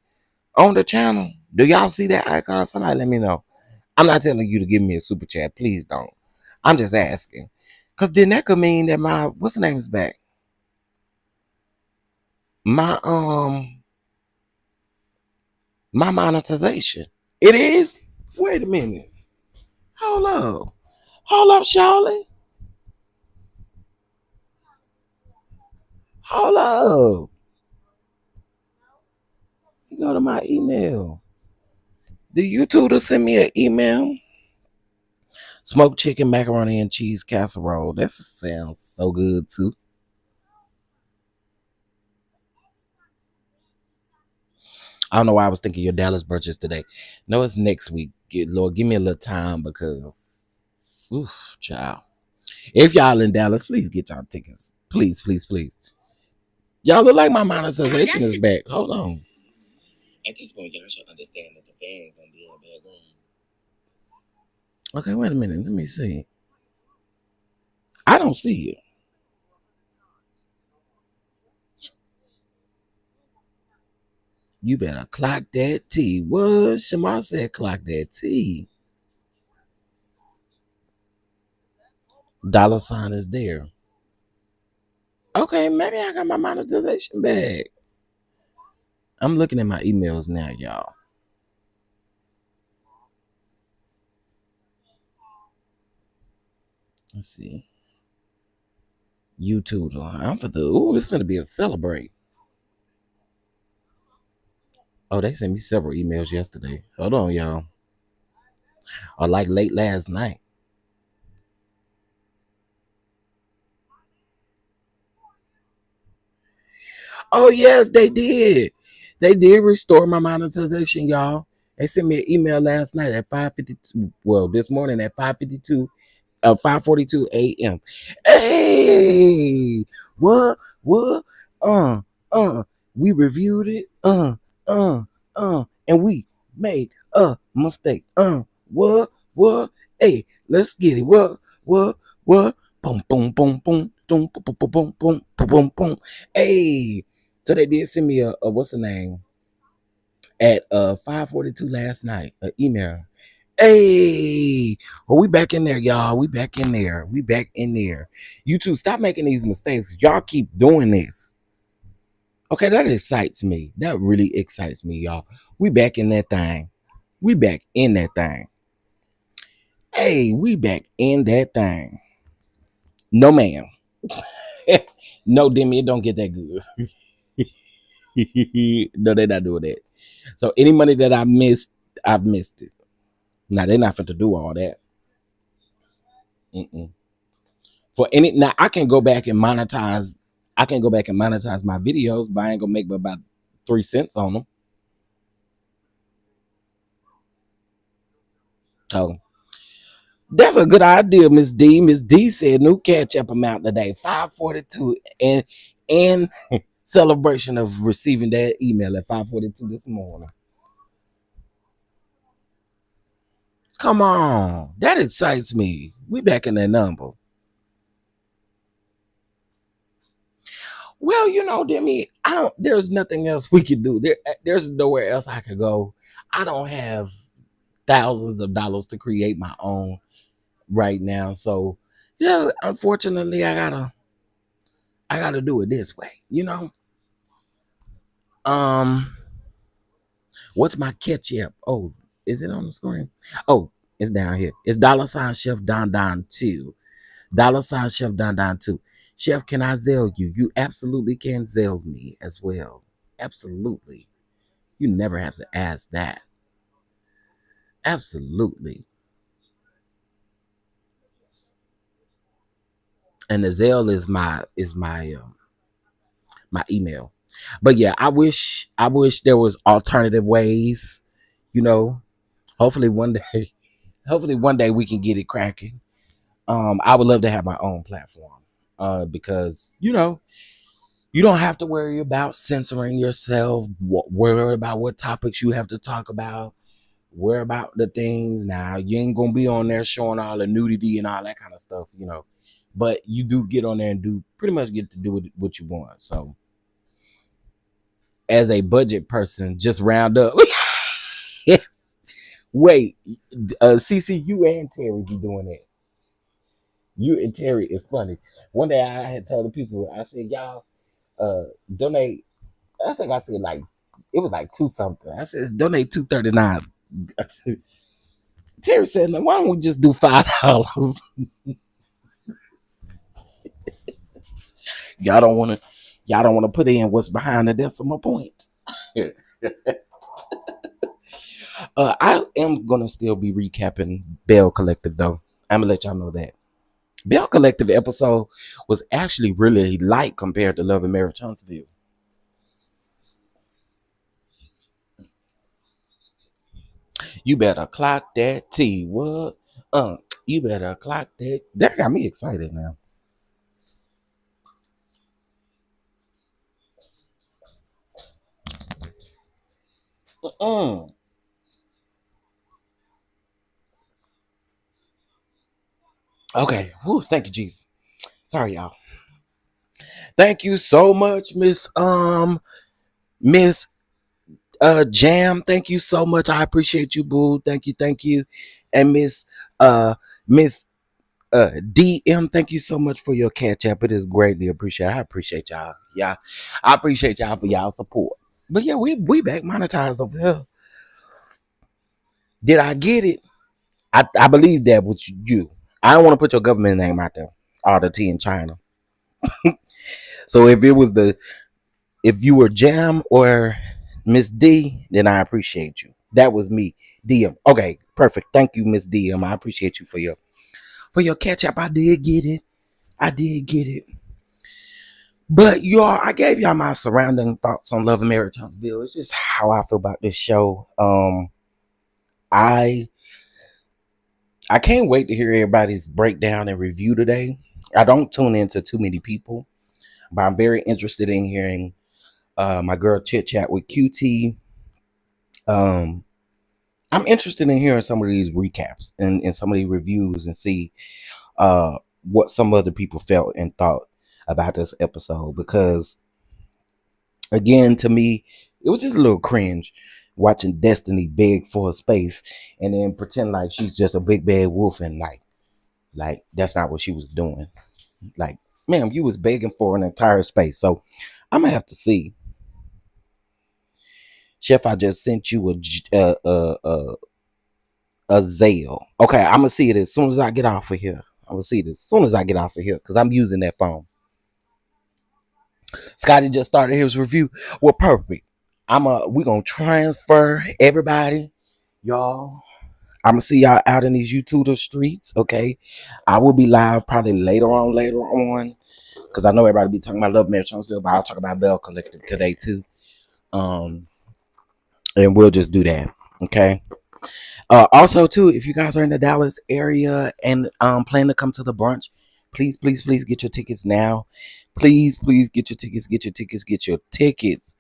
on the channel? Do y'all see that icon? Somebody let me know. I'm not telling you to give me a super chat. Please don't. I'm just asking. Cause then that could mean that my what's the name is back. My my monetization. It is? Wait a minute. Hold up. Hold up, Charlie. Hold up. You go to my email. The YouTuber send me an email. Smoked chicken, macaroni and cheese casserole. That sounds so good too. I don't know why I was thinking your Dallas purchase today. No, it's next week. Lord, give me a little time because, oof, child. If y'all in Dallas, please get y'all tickets. Please, please, please. Y'all look like my monetization is back. Hold on. At this point, y'all should understand that the fan gonna be in a bad room. Okay, wait a minute. Let me see. I don't see it. You better clock that T. What? Shamar said clock that T. Dollar sign is there. Okay, maybe I got my monetization back. I'm looking at my emails now, y'all. Let's see. YouTube. I'm for the. Ooh, it's gonna be a celebrate. Oh, they sent me several emails yesterday. Hold on, y'all. Or like late last night. Oh yes, they did. They did restore my monetization, y'all. They sent me an email last night at 5:52. Well, this morning at 5:52, 5:42 a.m. Hey, what, what? Uh, we reviewed it. And we made a mistake. What? Hey, let's get it. What? Boom, boom, boom, boom. Boom, boom, boom, boom, boom, boom, boom, boom. Hey, so they did send me a what's the name at 5:42 last night, an email. Hey, well, we back in there, y'all. We back in there. We back in there. You two, stop making these mistakes. Y'all keep doing this. Okay, that excites me. That really excites me, y'all. We back in that thing. We back in that thing. Hey, we back in that thing. No, ma'am. No, Demi, it don't get that good. No, they're not doing that. So any money that I missed, I've missed it. Now they're not fit to do all that. Mm-mm. For any now, I can go back and monetize. I can go back and monetize my videos, but I ain't gonna make but about 3 cents on them. So that's a good idea, Miss D. Miss D said new catch up amount today, 5:42, and celebration of receiving that email at 5:42 this morning. Come on, that excites me. We back in that number. Well, Demi, I don't. There's nothing else we could do. There's nowhere else I could go. I don't have thousands of dollars to create my own right now. So, yeah, unfortunately, I gotta do it this way. Um, what's my catch up? Oh, is it on the screen? Oh, it's down here. It's $Chef Don Don 2. $Chef Don Don 2. Chef, can I Zelle you? You absolutely can Zelle me as well. Absolutely. You never have to ask that. Absolutely. And the Zelle is my email. But yeah, I wish there was alternative ways, you know. Hopefully one day hopefully one day we can get it cracking. I would love to have my own platform. Because you don't have to worry about censoring yourself, worry about what topics you have to talk about, worry about the things. Now, you ain't gonna be on there showing all the nudity and all that kind of stuff. But you do get on there and do pretty much get to do what you want. So as a budget person, just round up. Wait, CC, you and Terry be doing that. You and Terry is funny. One day I had told the people, I said, y'all donate. I think I said like it was like two something. I said donate $2.39. Terry said, "Now, why don't we just do $5?" Y'all don't want to. Y'all don't want to put in what's behind the decimal points. I am gonna still be recapping Bell Collective though. I'm gonna let y'all know that Bell Collective episode was actually really light compared to Love and Marriage Huntsville. You better clock that T. What? You better clock that. That got me excited now. Mm. Okay. Whew, thank you, Jesus. Sorry, y'all. Thank you so much, Miss Jam. Thank you so much. I appreciate you, boo. Thank you. And Miss DM, thank you so much for your catch up. It is greatly appreciated. I appreciate y'all. Yeah. I appreciate y'all for y'all support. But yeah, we back monetized over here. Did I get it? I believe that was you. I don't want to put your government name out there. All the tea in China. So if you were Jam or Miss D, then I appreciate you. That was me, DM. Okay, perfect. Thank you, Miss DM. I appreciate you for your catch up. I did get it. I did get it. But y'all, I gave y'all my surrounding thoughts on Love and Marriage Huntsville. It's just how I feel about this show. I I can't wait to hear everybody's breakdown and review today. I don't tune into too many people, but I'm very interested in hearing my girl chit chat with QT. Um, I'm interested in hearing some of these recaps and some of these reviews and see what some other people felt and thought. about this episode because, again, to me, it was just a little cringe watching Destiny beg for a space and then pretend like she's just a big bad wolf and like that's not what she was doing. Like, ma'am, you was begging for an entire space. So I'm gonna have to see. Chef, I just sent you a Zelle. Okay, I'm gonna see it as soon as I get off of here. I'm gonna see it as soon as I get off of here because I'm using that phone. Scotty just started his review. Well, perfect. We gonna transfer everybody, y'all. I'm gonna see y'all out in these YouTube streets. Okay, I will be live probably later on, because I know everybody be talking about Love Marriage Huntsville, but I'll talk about Bell Collective today too. And we'll just do that. Okay. Also too, if you guys are in the Dallas area and plan to come to the brunch, please get your tickets now. Please get your tickets. Get your tickets.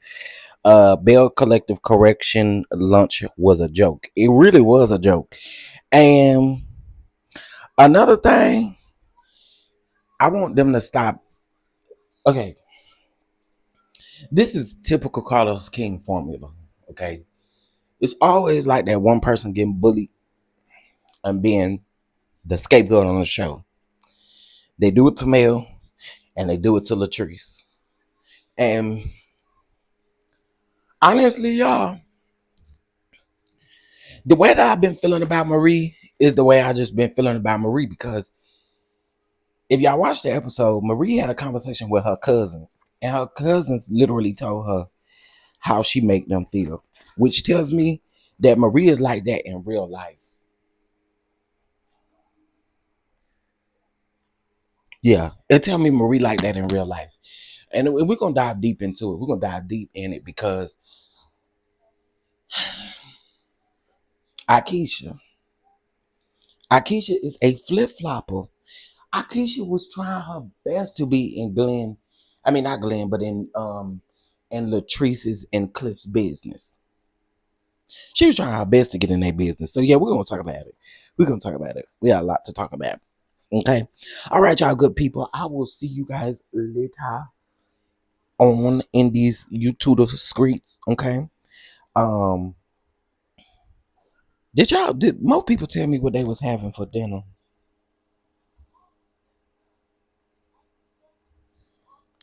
Bell Collective Correction lunch was a joke. It really was a joke. And another thing, I want them to stop. Okay, this is typical Carlos King formula. Okay, it's always like that one person getting bullied and being the scapegoat on the show. They do it to Mel and they do it to Latrice. And honestly, y'all, the way that I've been feeling about Marie is the way I just been feeling about Marie, because if y'all watch the episode, Marie had a conversation with her cousins, and her cousins literally told her how she make them feel, which tells me that Marie is like that in real life. Yeah, it tell me Marie like that in real life. And we're going to dive deep into it. We're going to dive deep in it because Akeisha is a flip-flopper. Akeisha was trying her best to be in Glenn. I mean, not Glenn, but in Latrice's and Cliff's business. She was trying her best to get in their business. So yeah, we're gonna talk about it. We got a lot to talk about. Okay. All right, y'all good people. I will see you guys later on in these YouTube streets. Okay. Did most people tell me what they was having for dinner?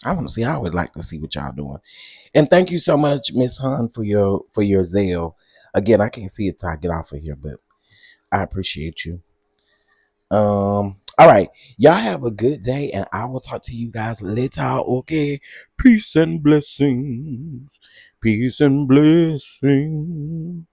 I want to see. I would like to see what y'all doing. And thank you so much, Miss Hun, for your zeal. Again, I can't see it till I get off of here, but I appreciate you. All right. Y'all have a good day, and I will talk to you guys later. Okay. Peace and blessings. Peace and blessings.